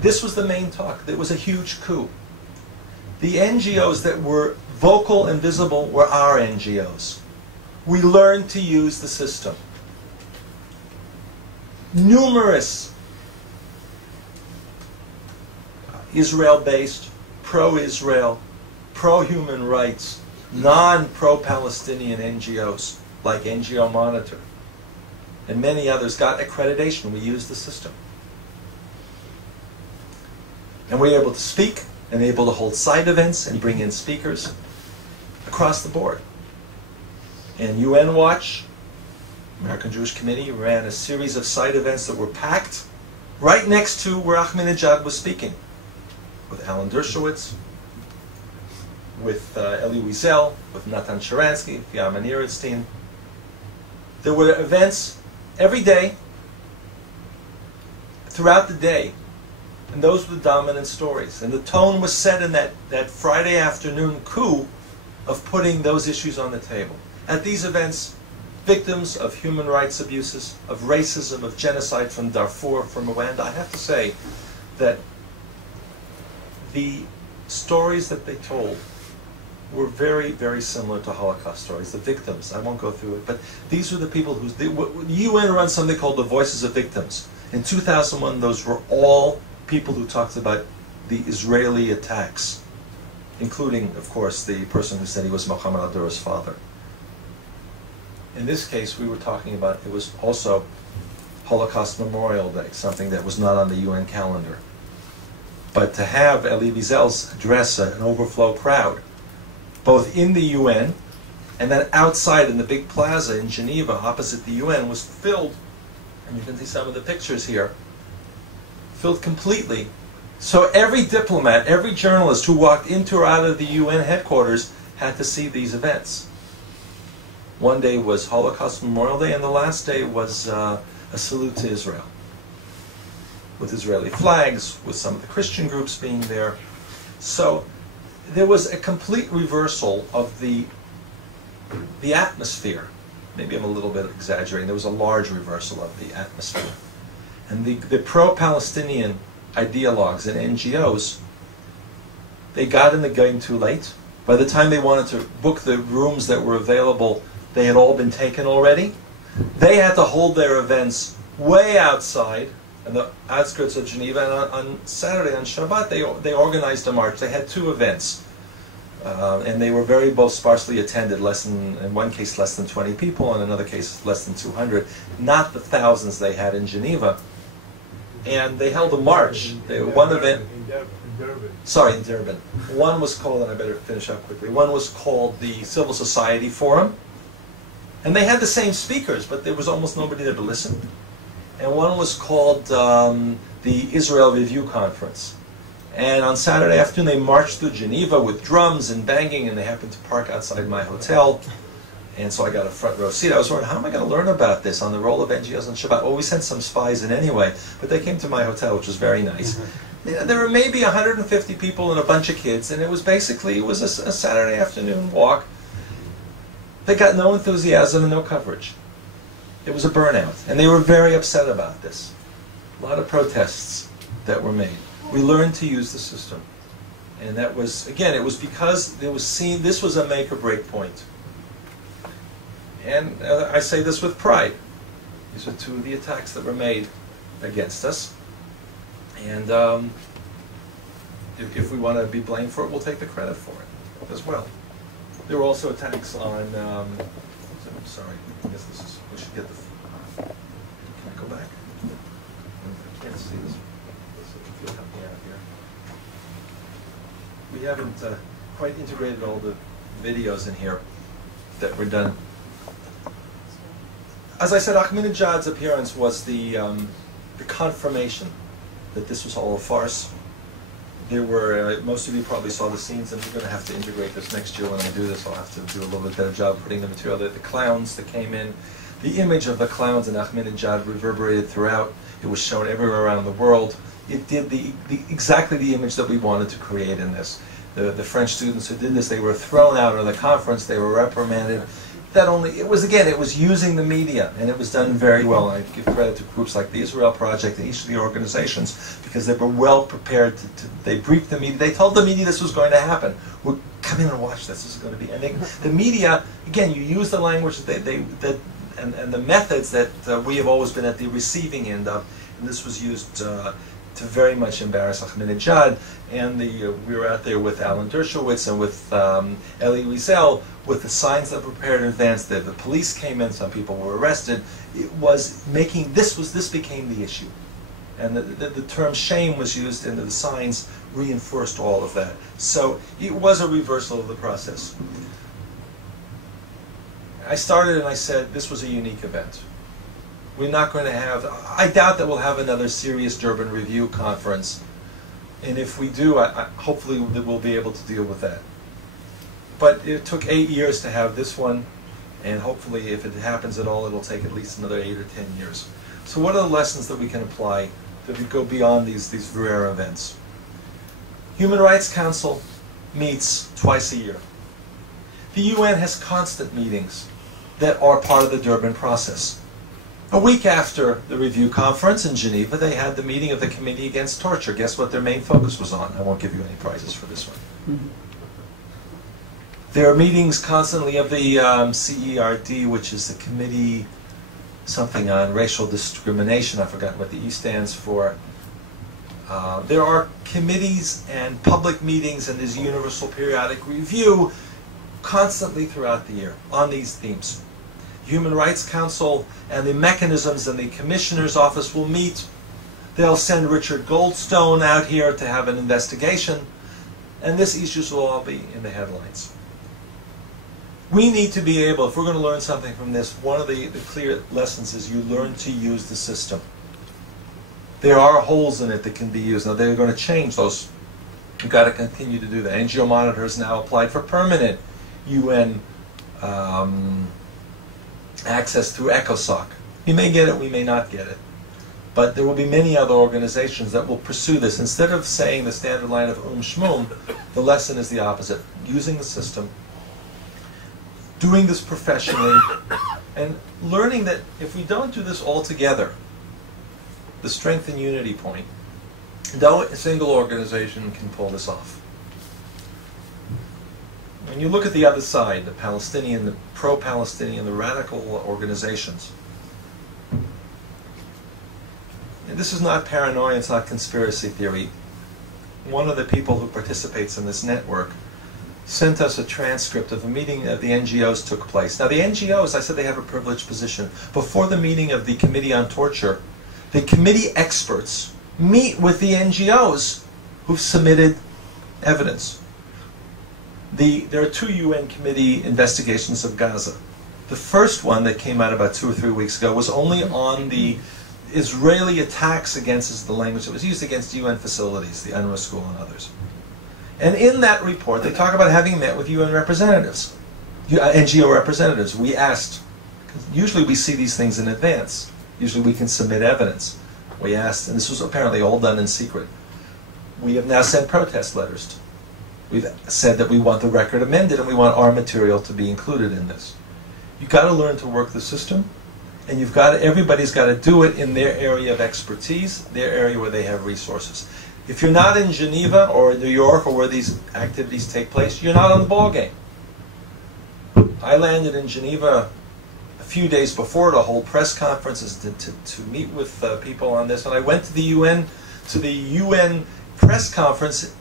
This was the main talk. It was a huge coup. The NGOs that were vocal and visible were our NGOs. We learned to use the system. Numerous Israel-based, pro-Israel, pro-human rights, non-pro-Palestinian NGOs like NGO Monitor and many others got accreditation. We used the system. And we were able to speak and able to hold side events and bring in speakers across the board. And UN Watch American Jewish Committee, ran a series of side events that were packed right next to where Ahmadinejad was speaking, with Alan Dershowitz, with Elie Wiesel, with Natan Sharansky, Yaman Erenstein. There were events every day, throughout the day, and those were the dominant stories. And the tone was set in that Friday afternoon coup of putting those issues on the table. At these events, victims of human rights abuses, of racism, of genocide from Darfur, from Rwanda, I have to say that the stories that they told were very, very similar to Holocaust stories. The victims, I won't go through it, but these were the people who, the UN runs something called the Voices of Victims. In 2001, those were all people who talked about the Israeli attacks, including, of course, the person who said he was Mohammed al-Durra's father. In this case, we were talking about, it was also Holocaust Memorial Day, something that was not on the UN calendar. But to have Elie Wiesel's address an overflow crowd, both in the UN and then outside in the big plaza in Geneva opposite the UN, was filled, and you can see some of the pictures here, filled completely. So every diplomat, every journalist who walked into or out of the UN headquarters had to see these events. One day was Holocaust Memorial Day, and the last day was a salute to Israel, with Israeli flags, with some of the Christian groups being there. So there was a complete reversal of the atmosphere. Maybe I'm a little bit exaggerating. There was a large reversal of the atmosphere. And the pro-Palestinian ideologues and NGOs, they got in the game too late. By the time they wanted to book the rooms that were available, they had all been taken already. They had to hold their events way outside in the outskirts of Geneva, and on Saturday, on Shabbat, they organized a march. They had two events, and they were very both sparsely attended, in one case less than 20 people, in another case less than 200, not the thousands they had in Geneva. And they held a march. One event, in Durban. One was called, and I better finish up quickly, one was called the Civil Society Forum, and they had the same speakers, but there was almost nobody there to listen. And one was called the Israel Review Conference. And on Saturday afternoon, they marched through Geneva with drums and banging, and they happened to park outside my hotel. And so I got a front row seat. I was wondering, how am I going to learn about this on the role of NGOs on Shabbat? Well, we sent some spies in anyway, but they came to my hotel, which was very nice. There were maybe 150 people and a bunch of kids, and it was a Saturday afternoon walk. They got no enthusiasm and no coverage. It was a burnout, and they were very upset about this. A lot of protests that were made. We learned to use the system, and that was, again, it was because it was seen this was a make or break point. And I say this with pride. These are two of the attacks that were made against us, and if we want to be blamed for it, we'll take the credit for it as well. There were also attacks on. I'm sorry. I guess this is. We should get the. Can I go back? I can't see this. If you'll help me out here. We haven't quite integrated all the videos in here that were done. As I said, Ahmadinejad's appearance was the confirmation that this was all a farce. There were, most of you probably saw the scenes, and we're going to have to integrate this next year when I do this. I'll have to do a little bit better job putting the material. The clowns that came in, the image of the clowns and Ahmadinejad reverberated throughout. It was shown everywhere around the world. It did exactly the image that we wanted to create in this. The French students who did this, they were thrown out of the conference, they were reprimanded. It was using the media, and it was done very well. I give credit to groups like the Israel Project and each of the organizations, because they were well prepared they briefed the media. They told the media this was going to happen. Come in and watch this. This is going to be. And the media, again, you use the language and the methods that we have always been at the receiving end of, and this was used to very much embarrass Ahmadinejad. And we were out there with Alan Dershowitz and with Elie Wiesel with the signs that were prepared in advance. The police came in, some people were arrested. It was making, this became the issue. And the term shame was used, and the signs reinforced all of that. So it was a reversal of the process. I started and I said this was a unique event. We're not going to have, I doubt that we'll have another serious Durban Review conference. And if we do, hopefully we'll be able to deal with that. But it took 8 years to have this one, and hopefully if it happens at all, it'll take at least another 8 or 10 years. So what are the lessons that we can apply that go beyond these rare events? Human Rights Council meets twice a year. The UN has constant meetings that are part of the Durban process. A week after the review conference in Geneva, they had the meeting of the Committee Against Torture. Guess what their main focus was on? I won't give you any prizes for this one. Mm-hmm. There are meetings constantly of the CERD, which is the Committee something on Racial Discrimination. I forgot what the E stands for. There are committees and public meetings and there's Universal Periodic Review constantly throughout the year on these themes. Human Rights Council and the mechanisms and the Commissioner's Office will meet. They'll send Richard Goldstone out here to have an investigation, and these issues will all be in the headlines. We need to be able, if we're going to learn something from this, one of the clear lessons is you learn to use the system. There are holes in it that can be used. Now they're going to change those. You've got to continue to do that. NGO Monitor has now applied for permanent UN access through ECOSOC. We may get it, we may not get it. But there will be many other organizations that will pursue this. Instead of saying the standard line of shmoom, the lesson is the opposite. Using the system, doing this professionally, and learning that if we don't do this all together, the strength and unity point, no single organization can pull this off. When you look at the other side, the Palestinian, the pro-Palestinian, the radical organizations, and this is not paranoia, it's not conspiracy theory. One of the people who participates in this network sent us a transcript of a meeting that the NGOs took place. Now the NGOs, I said they have a privileged position. Before the meeting of the Committee on Torture, the committee experts meet with the NGOs who've submitted evidence. There are 2 UN committee investigations of Gaza. The first one that came out about 2 or 3 weeks ago was only on the Israeli attacks against, is the language that was used, against UN facilities, the UNRWA school and others. And in that report, they talk about having met with UN representatives, NGO representatives. We asked, usually we see these things in advance. Usually we can submit evidence. We asked, and this was apparently all done in secret. We have now sent protest letters. We've said that we want the record amended and we want our material to be included in this. You've got to learn to work the system, and everybody's got to do it in their area of expertise, their area where they have resources. If you're not in Geneva or New York or where these activities take place, you're not on the ball game. I landed in Geneva a few days before to hold press conferences to meet with people on this, and I went to the UN press conference,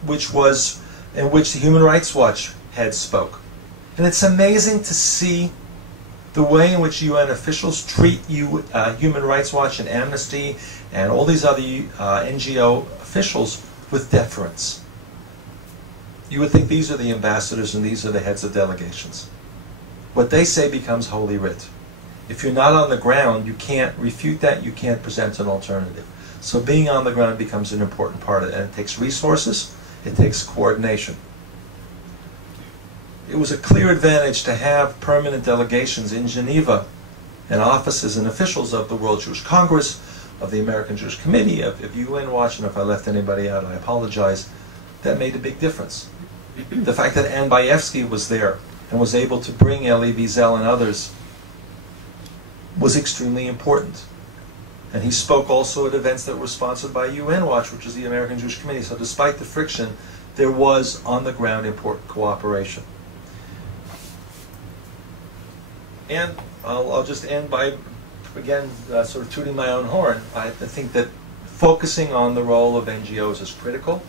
in which the Human Rights Watch head spoke. And it's amazing to see the way in which UN officials treat Human Rights Watch and Amnesty and all these other NGO officials with deference. You would think these are the ambassadors and these are the heads of delegations. What they say becomes holy writ. If you're not on the ground, you can't refute that, you can't present an alternative. So being on the ground becomes an important part of it, and it takes resources, it takes coordination. It was a clear advantage to have permanent delegations in Geneva and offices and officials of the World Jewish Congress, of the American Jewish Committee, of UN Watch, and if I left anybody out, I apologize. That made a big difference. The fact that Ann Bayevsky was there and was able to bring Elie Wiesel and others was extremely important. And he spoke also at events that were sponsored by UN Watch, which is the American Jewish Committee. So despite the friction, there was on the ground important cooperation. And I'll just end by, again, sort of tooting my own horn. I think that focusing on the role of NGOs is critical.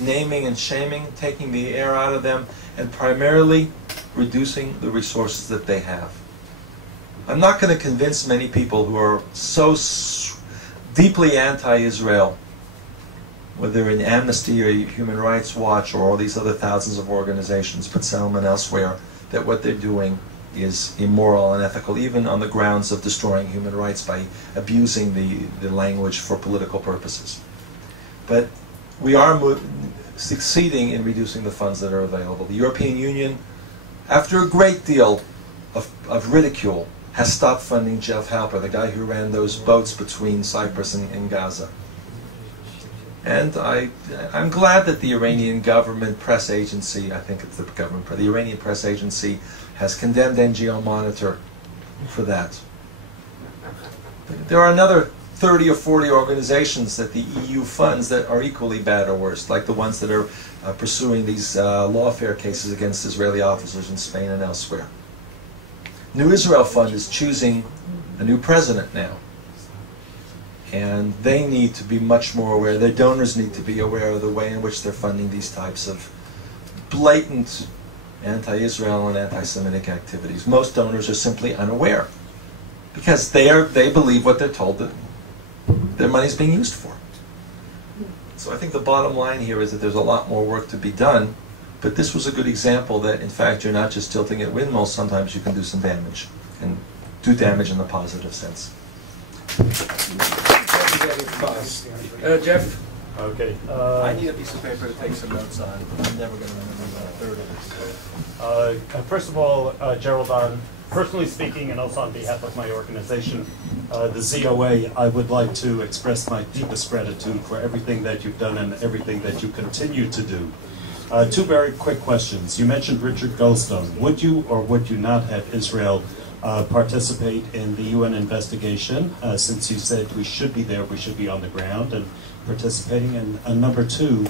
Naming and shaming, taking the air out of them, and primarily reducing the resources that they have. I'm not going to convince many people who are so deeply anti-Israel, whether in Amnesty or Human Rights Watch or all these other thousands of organizations, B'Tselem and elsewhere, that what they're doing is immoral and unethical, even on the grounds of destroying human rights by abusing the language for political purposes. But we are succeeding in reducing the funds that are available. The European Union, after a great deal of ridicule, has stopped funding Jeff Halper, the guy who ran those boats between Cyprus and Gaza. And I'm glad that the Iranian government press agency, I think it's the government, the Iranian press agency has condemned NGO Monitor for that. There are another 30 or 40 organizations that the EU funds that are equally bad or worse, like the ones that are pursuing these lawfare cases against Israeli officers in Spain and elsewhere. New Israel Fund is choosing a new president now. And they need to be much more aware, their donors need to be aware of the way in which they're funding these types of blatant anti-Israel and anti-Semitic activities. Most donors are simply unaware because they believe what they're told that their money's being used for. So I think the bottom line here is that there's a lot more work to be done, but this was a good example that in fact you're not just tilting at windmills, sometimes you can do some damage, and do damage in the positive sense. Jeff? Okay. I need a piece of paper to take some notes on. I'm never going to remember a third of this. First of all, Gerald, personally speaking, and also on behalf of my organization, the ZOA, I would like to express my deepest gratitude for everything that you've done and everything that you continue to do. Two very quick questions. You mentioned Richard Goldstone. Would you or would you not have Israel participate in the UN investigation, since you said we should be there, we should be on the ground and participating? And number two,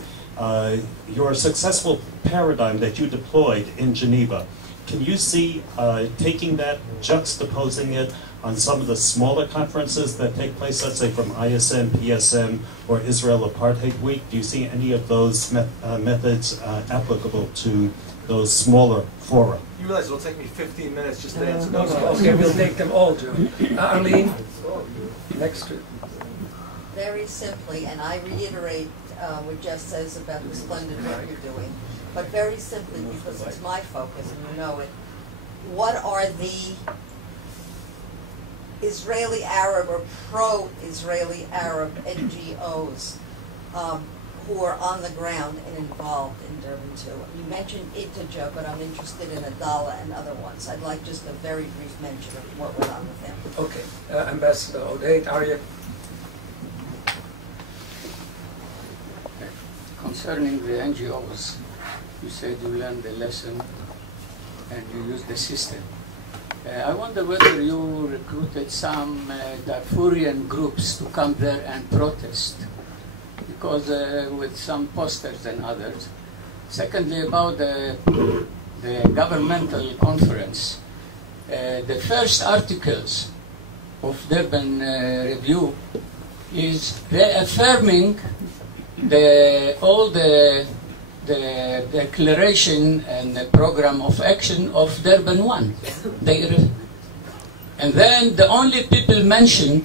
your successful paradigm that you deployed in Geneva, can you see taking that, juxtaposing it on some of the smaller conferences that take place, let's say from ISM, PSM, or Israel Apartheid Week? Do you see any of those methods applicable to those smaller fora? You realize it'll take me 15 minutes just to answer No, those no, questions. okay, we'll take them all, Joe. Arlene, next to Very simply, and I reiterate what Jeff says about the splendid work you're doing, but very simply, because it's my focus and you know it, what are the Israeli Arab or pro-Israeli Arab NGOs who are on the ground and involved in Durban too? You mentioned Itaja, but I'm interested in Adala and other ones. I'd like just a very brief mention of what went on with them. Okay, Ambassador Odate, Arya. Concerning the NGOs, you said you learned the lesson and you used the system. I wonder whether you recruited some Darfurian groups to come there and protest, because with some posters and others. Secondly, about the governmental conference, the first articles of Durban Review is reaffirming all the declaration and the program of action of Durban 1. And then the only people mentioned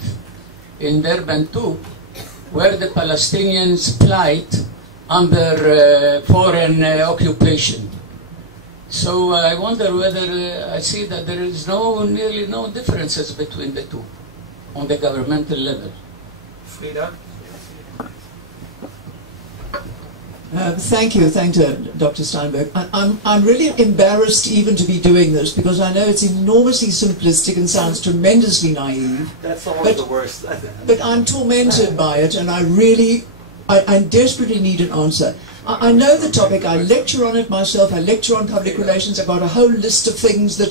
in Durban 2 were the Palestinians' plight under foreign occupation. So I wonder whether I see that there is nearly no differences between the two on the governmental level. Frida? Thank you, Dr. Steinberg. I'm really embarrassed even to be doing this because I know it's enormously simplistic and sounds tremendously naive. That's always the worst. But I'm tormented by it, and I desperately need an answer. I know the topic. I lecture on it myself. I lecture on public relations. I've got a whole list of things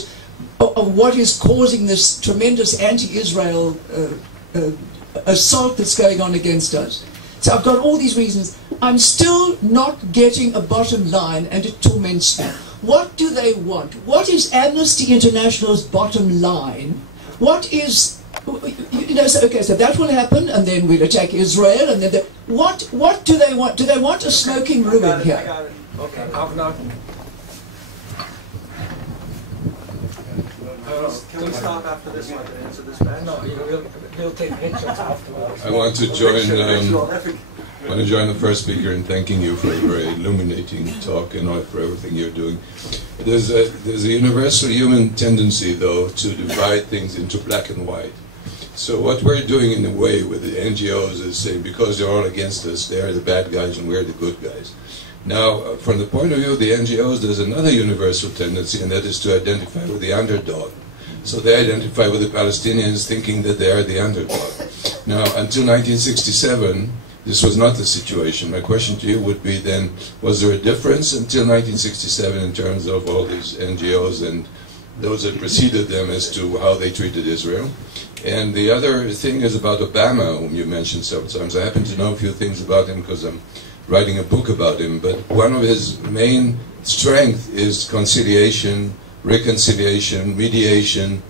of what is causing this tremendous anti-Israel assault that's going on against us. So I've got all these reasons. I'm still not getting a bottom line, and it torments me. What do they want? What is Amnesty International's bottom line? What is, so that will happen, and then we'll attack Israel, and then what do they want? Do they want a smoking ruin here? I got it. Okay, Avner. Can we stop after this one to answer this back? No, we'll take pictures afterwards. I want to join. I want to join the first speaker in thanking you for a very illuminating talk and for everything you're doing. There's a universal human tendency, though, to divide things into black and white. So what we're doing in a way with the NGOs is saying, because they're all against us, they're the bad guys and we're the good guys. Now, from the point of view of the NGOs, there's another universal tendency, and that is to identify with the underdog. So they identify with the Palestinians thinking that they are the underdog. Now, until 1967, this was not the situation. My question to you would be then, was there a difference until 1967 in terms of all these NGOs and those that preceded them as to how they treated Israel? And the other thing is about Obama, whom you mentioned several times. I happen to know a few things about him because I'm writing a book about him, but one of his main strengths is conciliation, reconciliation, mediation,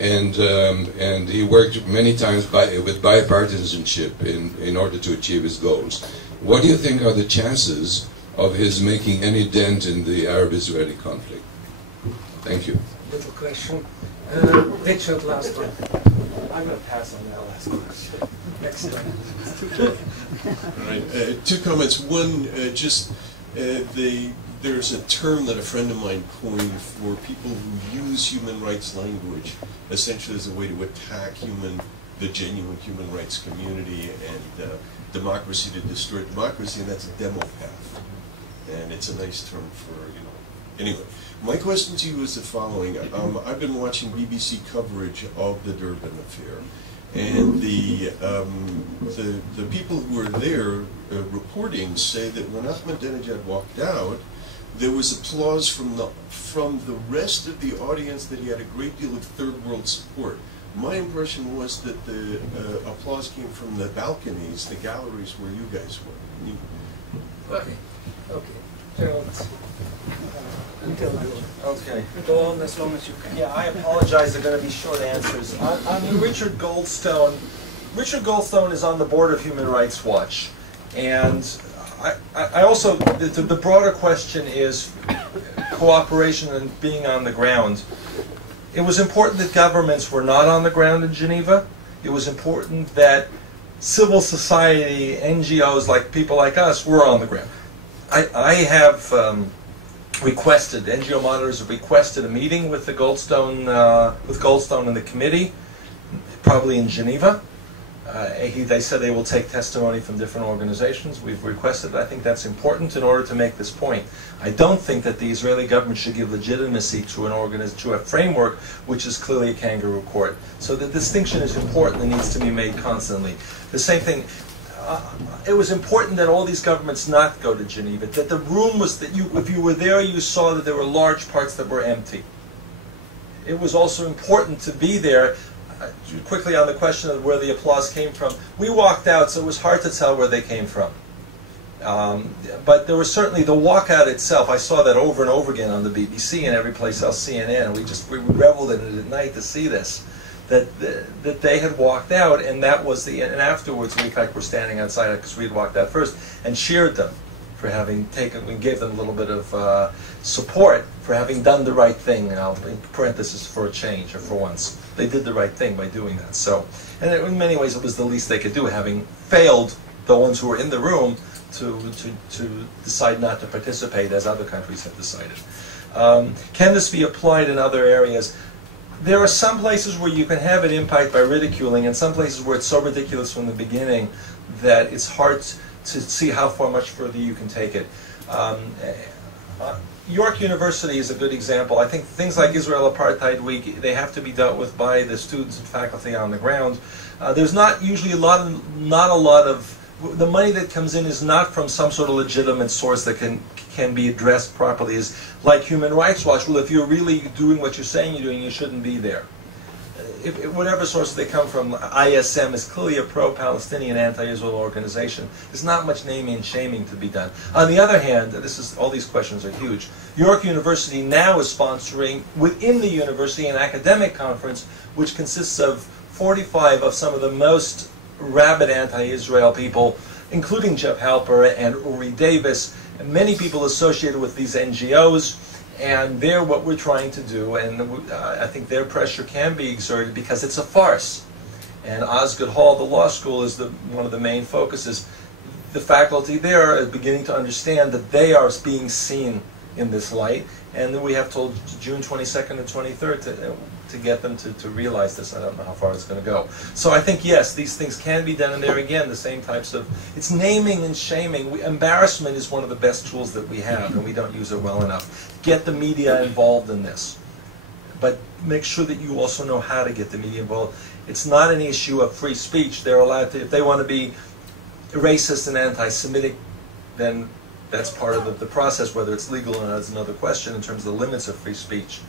and he worked many times with bipartisanship in order to achieve his goals. What do you think are the chances of his making any dent in the Arab-Israeli conflict? Thank you. Little question. Richard, last one. I'm going to pass on that last question. Next time. All right, two comments. One, there's a term that a friend of mine coined for people who use human rights language essentially as a way to attack the genuine human rights community and democracy to destroy democracy, and that's a demopath. And it's a nice term for, Anyway, my question to you is the following. I've been watching BBC coverage of the Durban affair, and the people who were there reporting say that when Ahmadinejad walked out, there was applause from the rest of the audience that he had a great deal of third world support. My impression was that the applause came from the balconies, the galleries where you guys were. Okay. Gerald. Okay. Go on as long as you can. Yeah, I apologize. They're going to be short answers. On Richard Goldstone is on the board of Human Rights Watch, and I also the broader question is cooperation and being on the ground. It was important that governments were not on the ground in Geneva. It was important that civil society, NGOs, like people like us, were on the ground. I have requested, NGO monitors have requested a meeting with the Goldstone and the committee, probably in Geneva. They said they will take testimony from different organizations. We've requested it. I think that's important in order to make this point. I don't think that the Israeli government should give legitimacy to a framework which is clearly a kangaroo court. So the distinction is important and needs to be made constantly. The same thing. It was important that all these governments not go to Geneva, that the room was, that if you were there, you saw that there were large parts that were empty. It was also important to be there. Quickly on the question of where the applause came from, we walked out, so it was hard to tell where they came from. But there was certainly the walkout itself. I saw that over and over again on the BBC and every place else, CNN, and we reveled in it at night to see this. That they had walked out, and that was and afterwards we in fact were standing outside because we had walked out first and cheered them for having we gave them a little bit of support for having done the right thing, and I'll in parentheses, for a change, or for once. They did the right thing by doing that. So, and in many ways it was the least they could do, having failed the ones who were in the room to decide not to participate as other countries have decided. Can this be applied in other areas? There are some places where you can have an impact by ridiculing, and some places where it's so ridiculous from the beginning that it's hard to see how much further you can take it. York University is a good example. I think things like Israel Apartheid Week, they have to be dealt with by the students and faculty on the ground. There's not usually not a lot of the money that comes in is not from some sort of legitimate source that can be addressed properly. Is like Human Rights Watch. Well, if you're really doing what you're saying you're doing, you shouldn't be there. Whatever source they come from, ISM is clearly a pro-Palestinian, anti-Israel organization. There's not much naming and shaming to be done. On the other hand, all these questions are huge. York University now is sponsoring, within the university, an academic conference which consists of 45 of some of the most rabid anti-Israel people, including Jeff Halper and Uri Davis, and many people associated with these NGOs. And they're what we're trying to do, and I think their pressure can be exerted because it's a farce. And Osgood Hall, the law school, is one of the main focuses. the faculty there are beginning to understand that they are being seen in this light, and then we have till June 22nd and 23rd to get them to realize this. I don't know how far it's going to go. So I think, yes, these things can be done, and there again, the same types of, it's naming and shaming. Embarrassment is one of the best tools that we have, and we don't use it well enough. Get the media involved in this. But make sure that you also know how to get the media involved. It's not an issue of free speech. They're allowed to, if they want to be racist and anti-Semitic, then that's part of the process. Whether it's legal or not is another question in terms of the limits of free speech.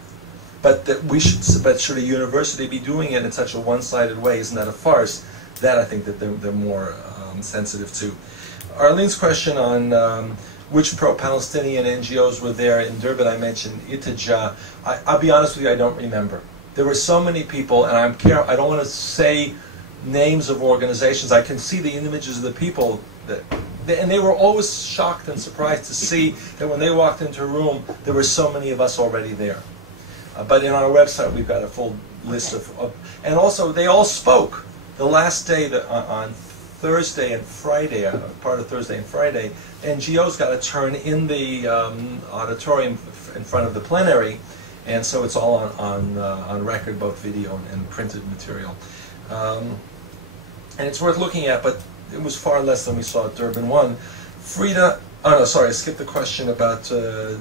But that we should a university be doing it in such a one-sided way? Isn't that a farce? That I think that they're more sensitive to. Arlene's question on which pro-Palestinian NGOs were there in Durban, I mentioned Itija. I'll be honest with you, I don't remember. There were so many people, and I don't want to say names of organizations. I can see the images of the people, and they were always shocked and surprised to see that when they walked into a room, there were so many of us already there. But in our website, we've got a full list of and also they all spoke. The last day on Thursday and Friday, part of Thursday and Friday, NGOs got a turn in the auditorium in front of the plenary, and so it's all on record, both video and printed material. And it's worth looking at, but it was far less than we saw at Durban 1. Frida, oh no, sorry, I skipped the question about the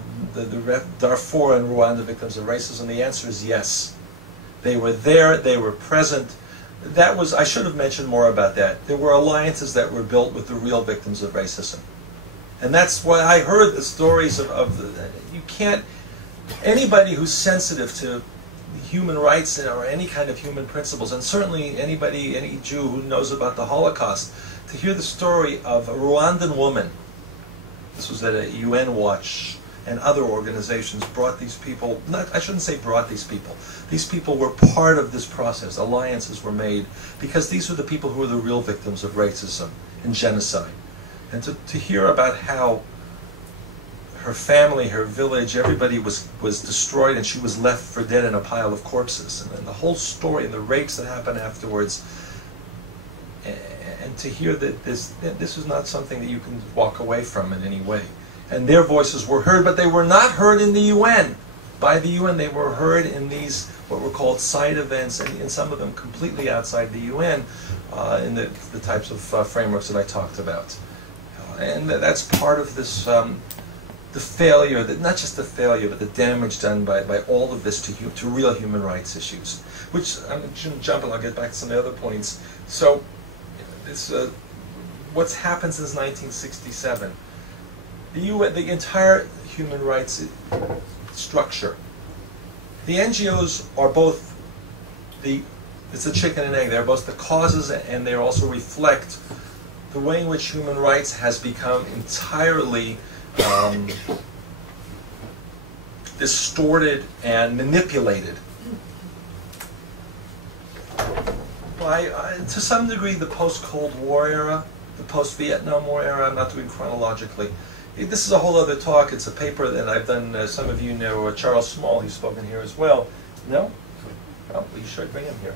Darfur and Rwanda victims of racism. The answer is yes. They were there, they were present. That was, I should have mentioned more about that. There were alliances that were built with the real victims of racism. And that's why I heard the stories you can't, anybody who's sensitive to human rights or any kind of human principles, and certainly any Jew who knows about the Holocaust, to hear the story of a Rwandan woman, this was at a UN Watch and other organizations, brought these people, I shouldn't say brought these people were part of this process. Alliances were made because these were the people who were the real victims of racism and genocide. And to hear about how her family, her village, everybody was destroyed, and she was left for dead in a pile of corpses. And the whole story and the rapes that happened afterwards. And to hear that this is not something that you can walk away from in any way. And their voices were heard, but they were not heard in the UN. By the UN, they were heard in these, what were called side events, and some of them completely outside the UN, in the types of frameworks that I talked about. And that's part of this, the failure, not just the failure, but the damage done by all of this to real human rights issues. Which, I'm going to jump and I'll get back to some of the other points. So, what's happened since 1967? The entire human rights structure. The NGOs are both it's a chicken and egg. They're both the causes, and they also reflect the way in which human rights has become entirely distorted and manipulated. To some degree, the post-Cold War era, the post-Vietnam War era, I'm not doing chronologically. This is a whole other talk. It's a paper that I've done, some of you know Charles Small, he's spoken here as well. No? Oh, you should bring him here.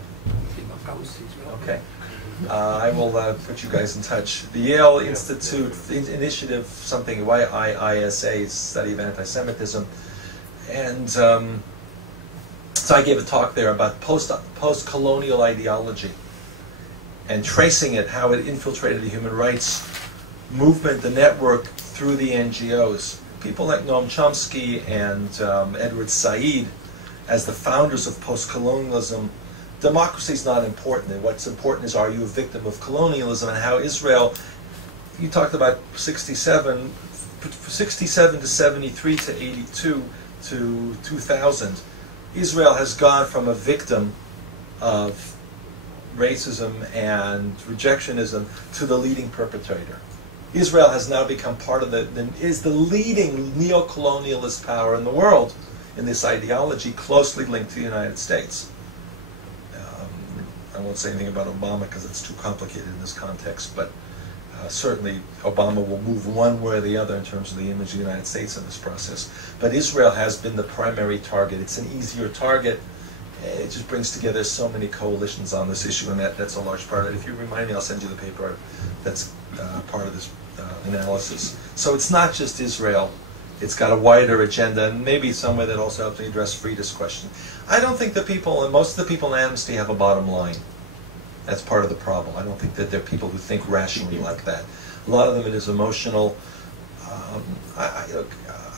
Okay. I will put you guys in touch. The Yale Institute Initiative, something, YIISA, Study of Anti-Semitism. And so I gave a talk there about post-colonial ideology and tracing it, how it infiltrated the human rights movement, the network, through the NGOs. People like Noam Chomsky and Edward Said, as the founders of post-colonialism. Democracy is not important. What's important is, are you a victim of colonialism, and how Israel, you talked about 67 to 73 to 82 to 2000, Israel has gone from a victim of racism and rejectionism to the leading perpetrator. Israel has now become part of is the leading neo-colonialist power in the world in this ideology, closely linked to the United States. I won't say anything about Obama because it's too complicated in this context, but certainly Obama will move one way or the other in terms of the image of the United States in this process. But Israel has been the primary target. It's an easier target. It just brings together so many coalitions on this issue, and that's a large part of it. If you remind me, I'll send you the paper that's part of this analysis. So it's not just Israel. It's got a wider agenda, and maybe some way that also helps me address Frida's question. I don't think the people, and most of the people in Amnesty have a bottom line. That's part of the problem. I don't think that there are people who think rationally like that. A lot of them, it is emotional.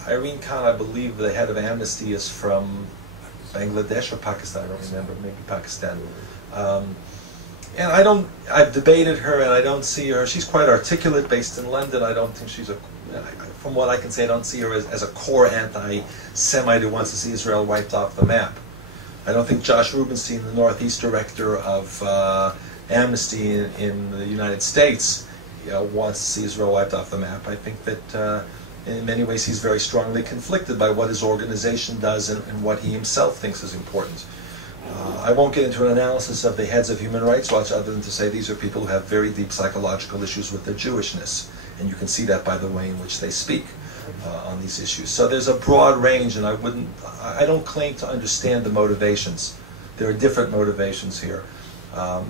Irene Khan, I believe the head of Amnesty is from Bangladesh or Pakistan, I don't remember, maybe Pakistan. And I've debated her and I don't see her, she's quite articulate, based in London. I don't think she's from what I can say, I don't see her as a core anti-Semite who wants to see Israel wiped off the map. I don't think Josh Rubenstein, the Northeast director of Amnesty in the United States, wants to see Israel wiped off the map. I think that in many ways he's very strongly conflicted by what his organization does and what he himself thinks is important. I won't get into an analysis of the heads of Human Rights Watch other than to say these are people who have very deep psychological issues with their Jewishness. And you can see that by the way in which they speak on these issues. So there's a broad range, and I don't claim to understand the motivations. There are different motivations here.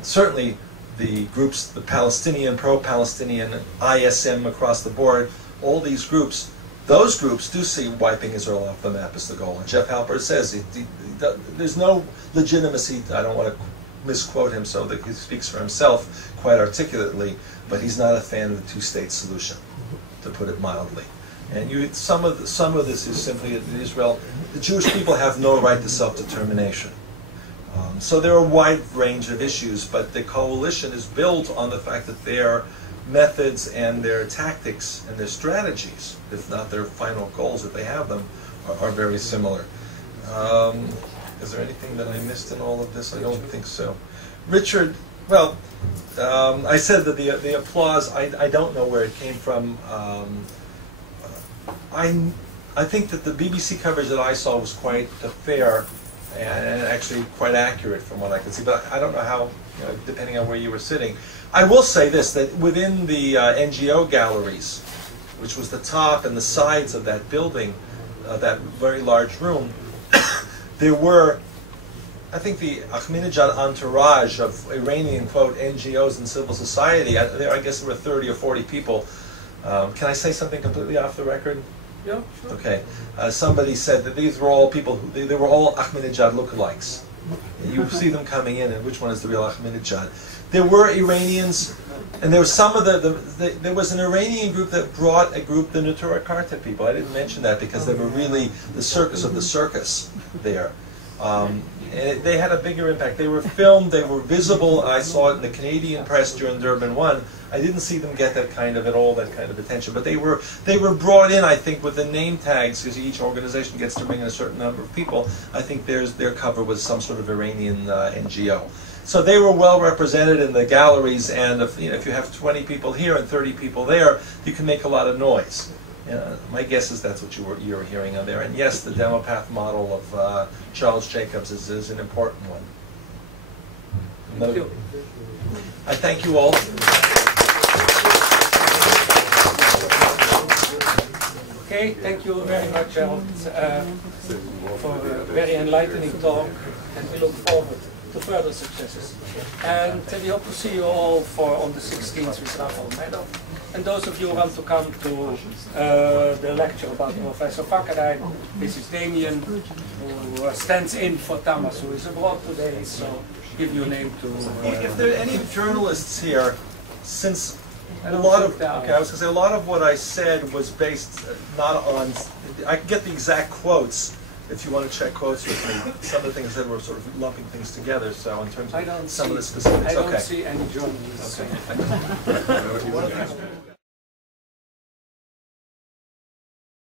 Certainly the groups, the Palestinian, pro-Palestinian, ISM across the board, all these groups, those groups do see wiping Israel off the map as the goal. And Jeff Halpert says there's no legitimacy, I don't want to misquote him so that he speaks for himself quite articulately, but he's not a fan of the two-state solution, to put it mildly. And some of this is simply that Israel, the Jewish people have no right to self-determination. So there are a wide range of issues, but the coalition is built on the fact that their methods and their tactics and their strategies, if not their final goals, if they have them, are very similar. Is there anything that I missed in all of this? I don't think so. Richard, well, I said that the applause, I don't know where it came from. I think that the BBC coverage that I saw was quite fair and actually quite accurate from what I could see, but I don't know how, depending on where you were sitting. I will say this, that within the NGO galleries, which was the top and the sides of that building, that very large room, there were, I think, the Ahmadinejad entourage of Iranian, quote, NGOs and civil society. I guess there were 30 or 40 people. Can I say something completely off the record? Yeah, sure. Okay. Somebody said that these were all people, they were all Ahmadinejad lookalikes. You see them coming in, and which one is the real Ahmadinejad? There were Iranians, and there was some of there was an Iranian group that brought a group, the Rhetoric people. I didn't mention that because they were really the circus of the circus there. And they had a bigger impact. They were filmed, they were visible. I saw it in the Canadian press during Durban 1. I didn't see them get that kind of attention, but they were brought in, I think, with the name tags, because each organization gets to bring in a certain number of people. I think their cover was some sort of Iranian NGO. So they were well represented in the galleries, and if you have 20 people here and 30 people there, you can make a lot of noise. My guess is that's what you were hearing on there. And yes, the Demopath model of Charles Jacobs is an important one. Thank you. I thank you all. Okay, thank you very much, Gerald, for a very enlightening talk, and we look forward to further successes. And we hope to see you all on the 16th with Rafael Medov. And those of you who want to come to the lecture about Professor Fakkerheim, this is Damien, who stands in for Tamas, who is abroad today, so give your name to... If there are any journalists here, since a lot of a lot of what I said was based not on... I can get the exact quotes if you want to check quotes with me. Some of the things that were sort of lumping things together, so in terms of some of the specifics. I don't see any journalists. Okay.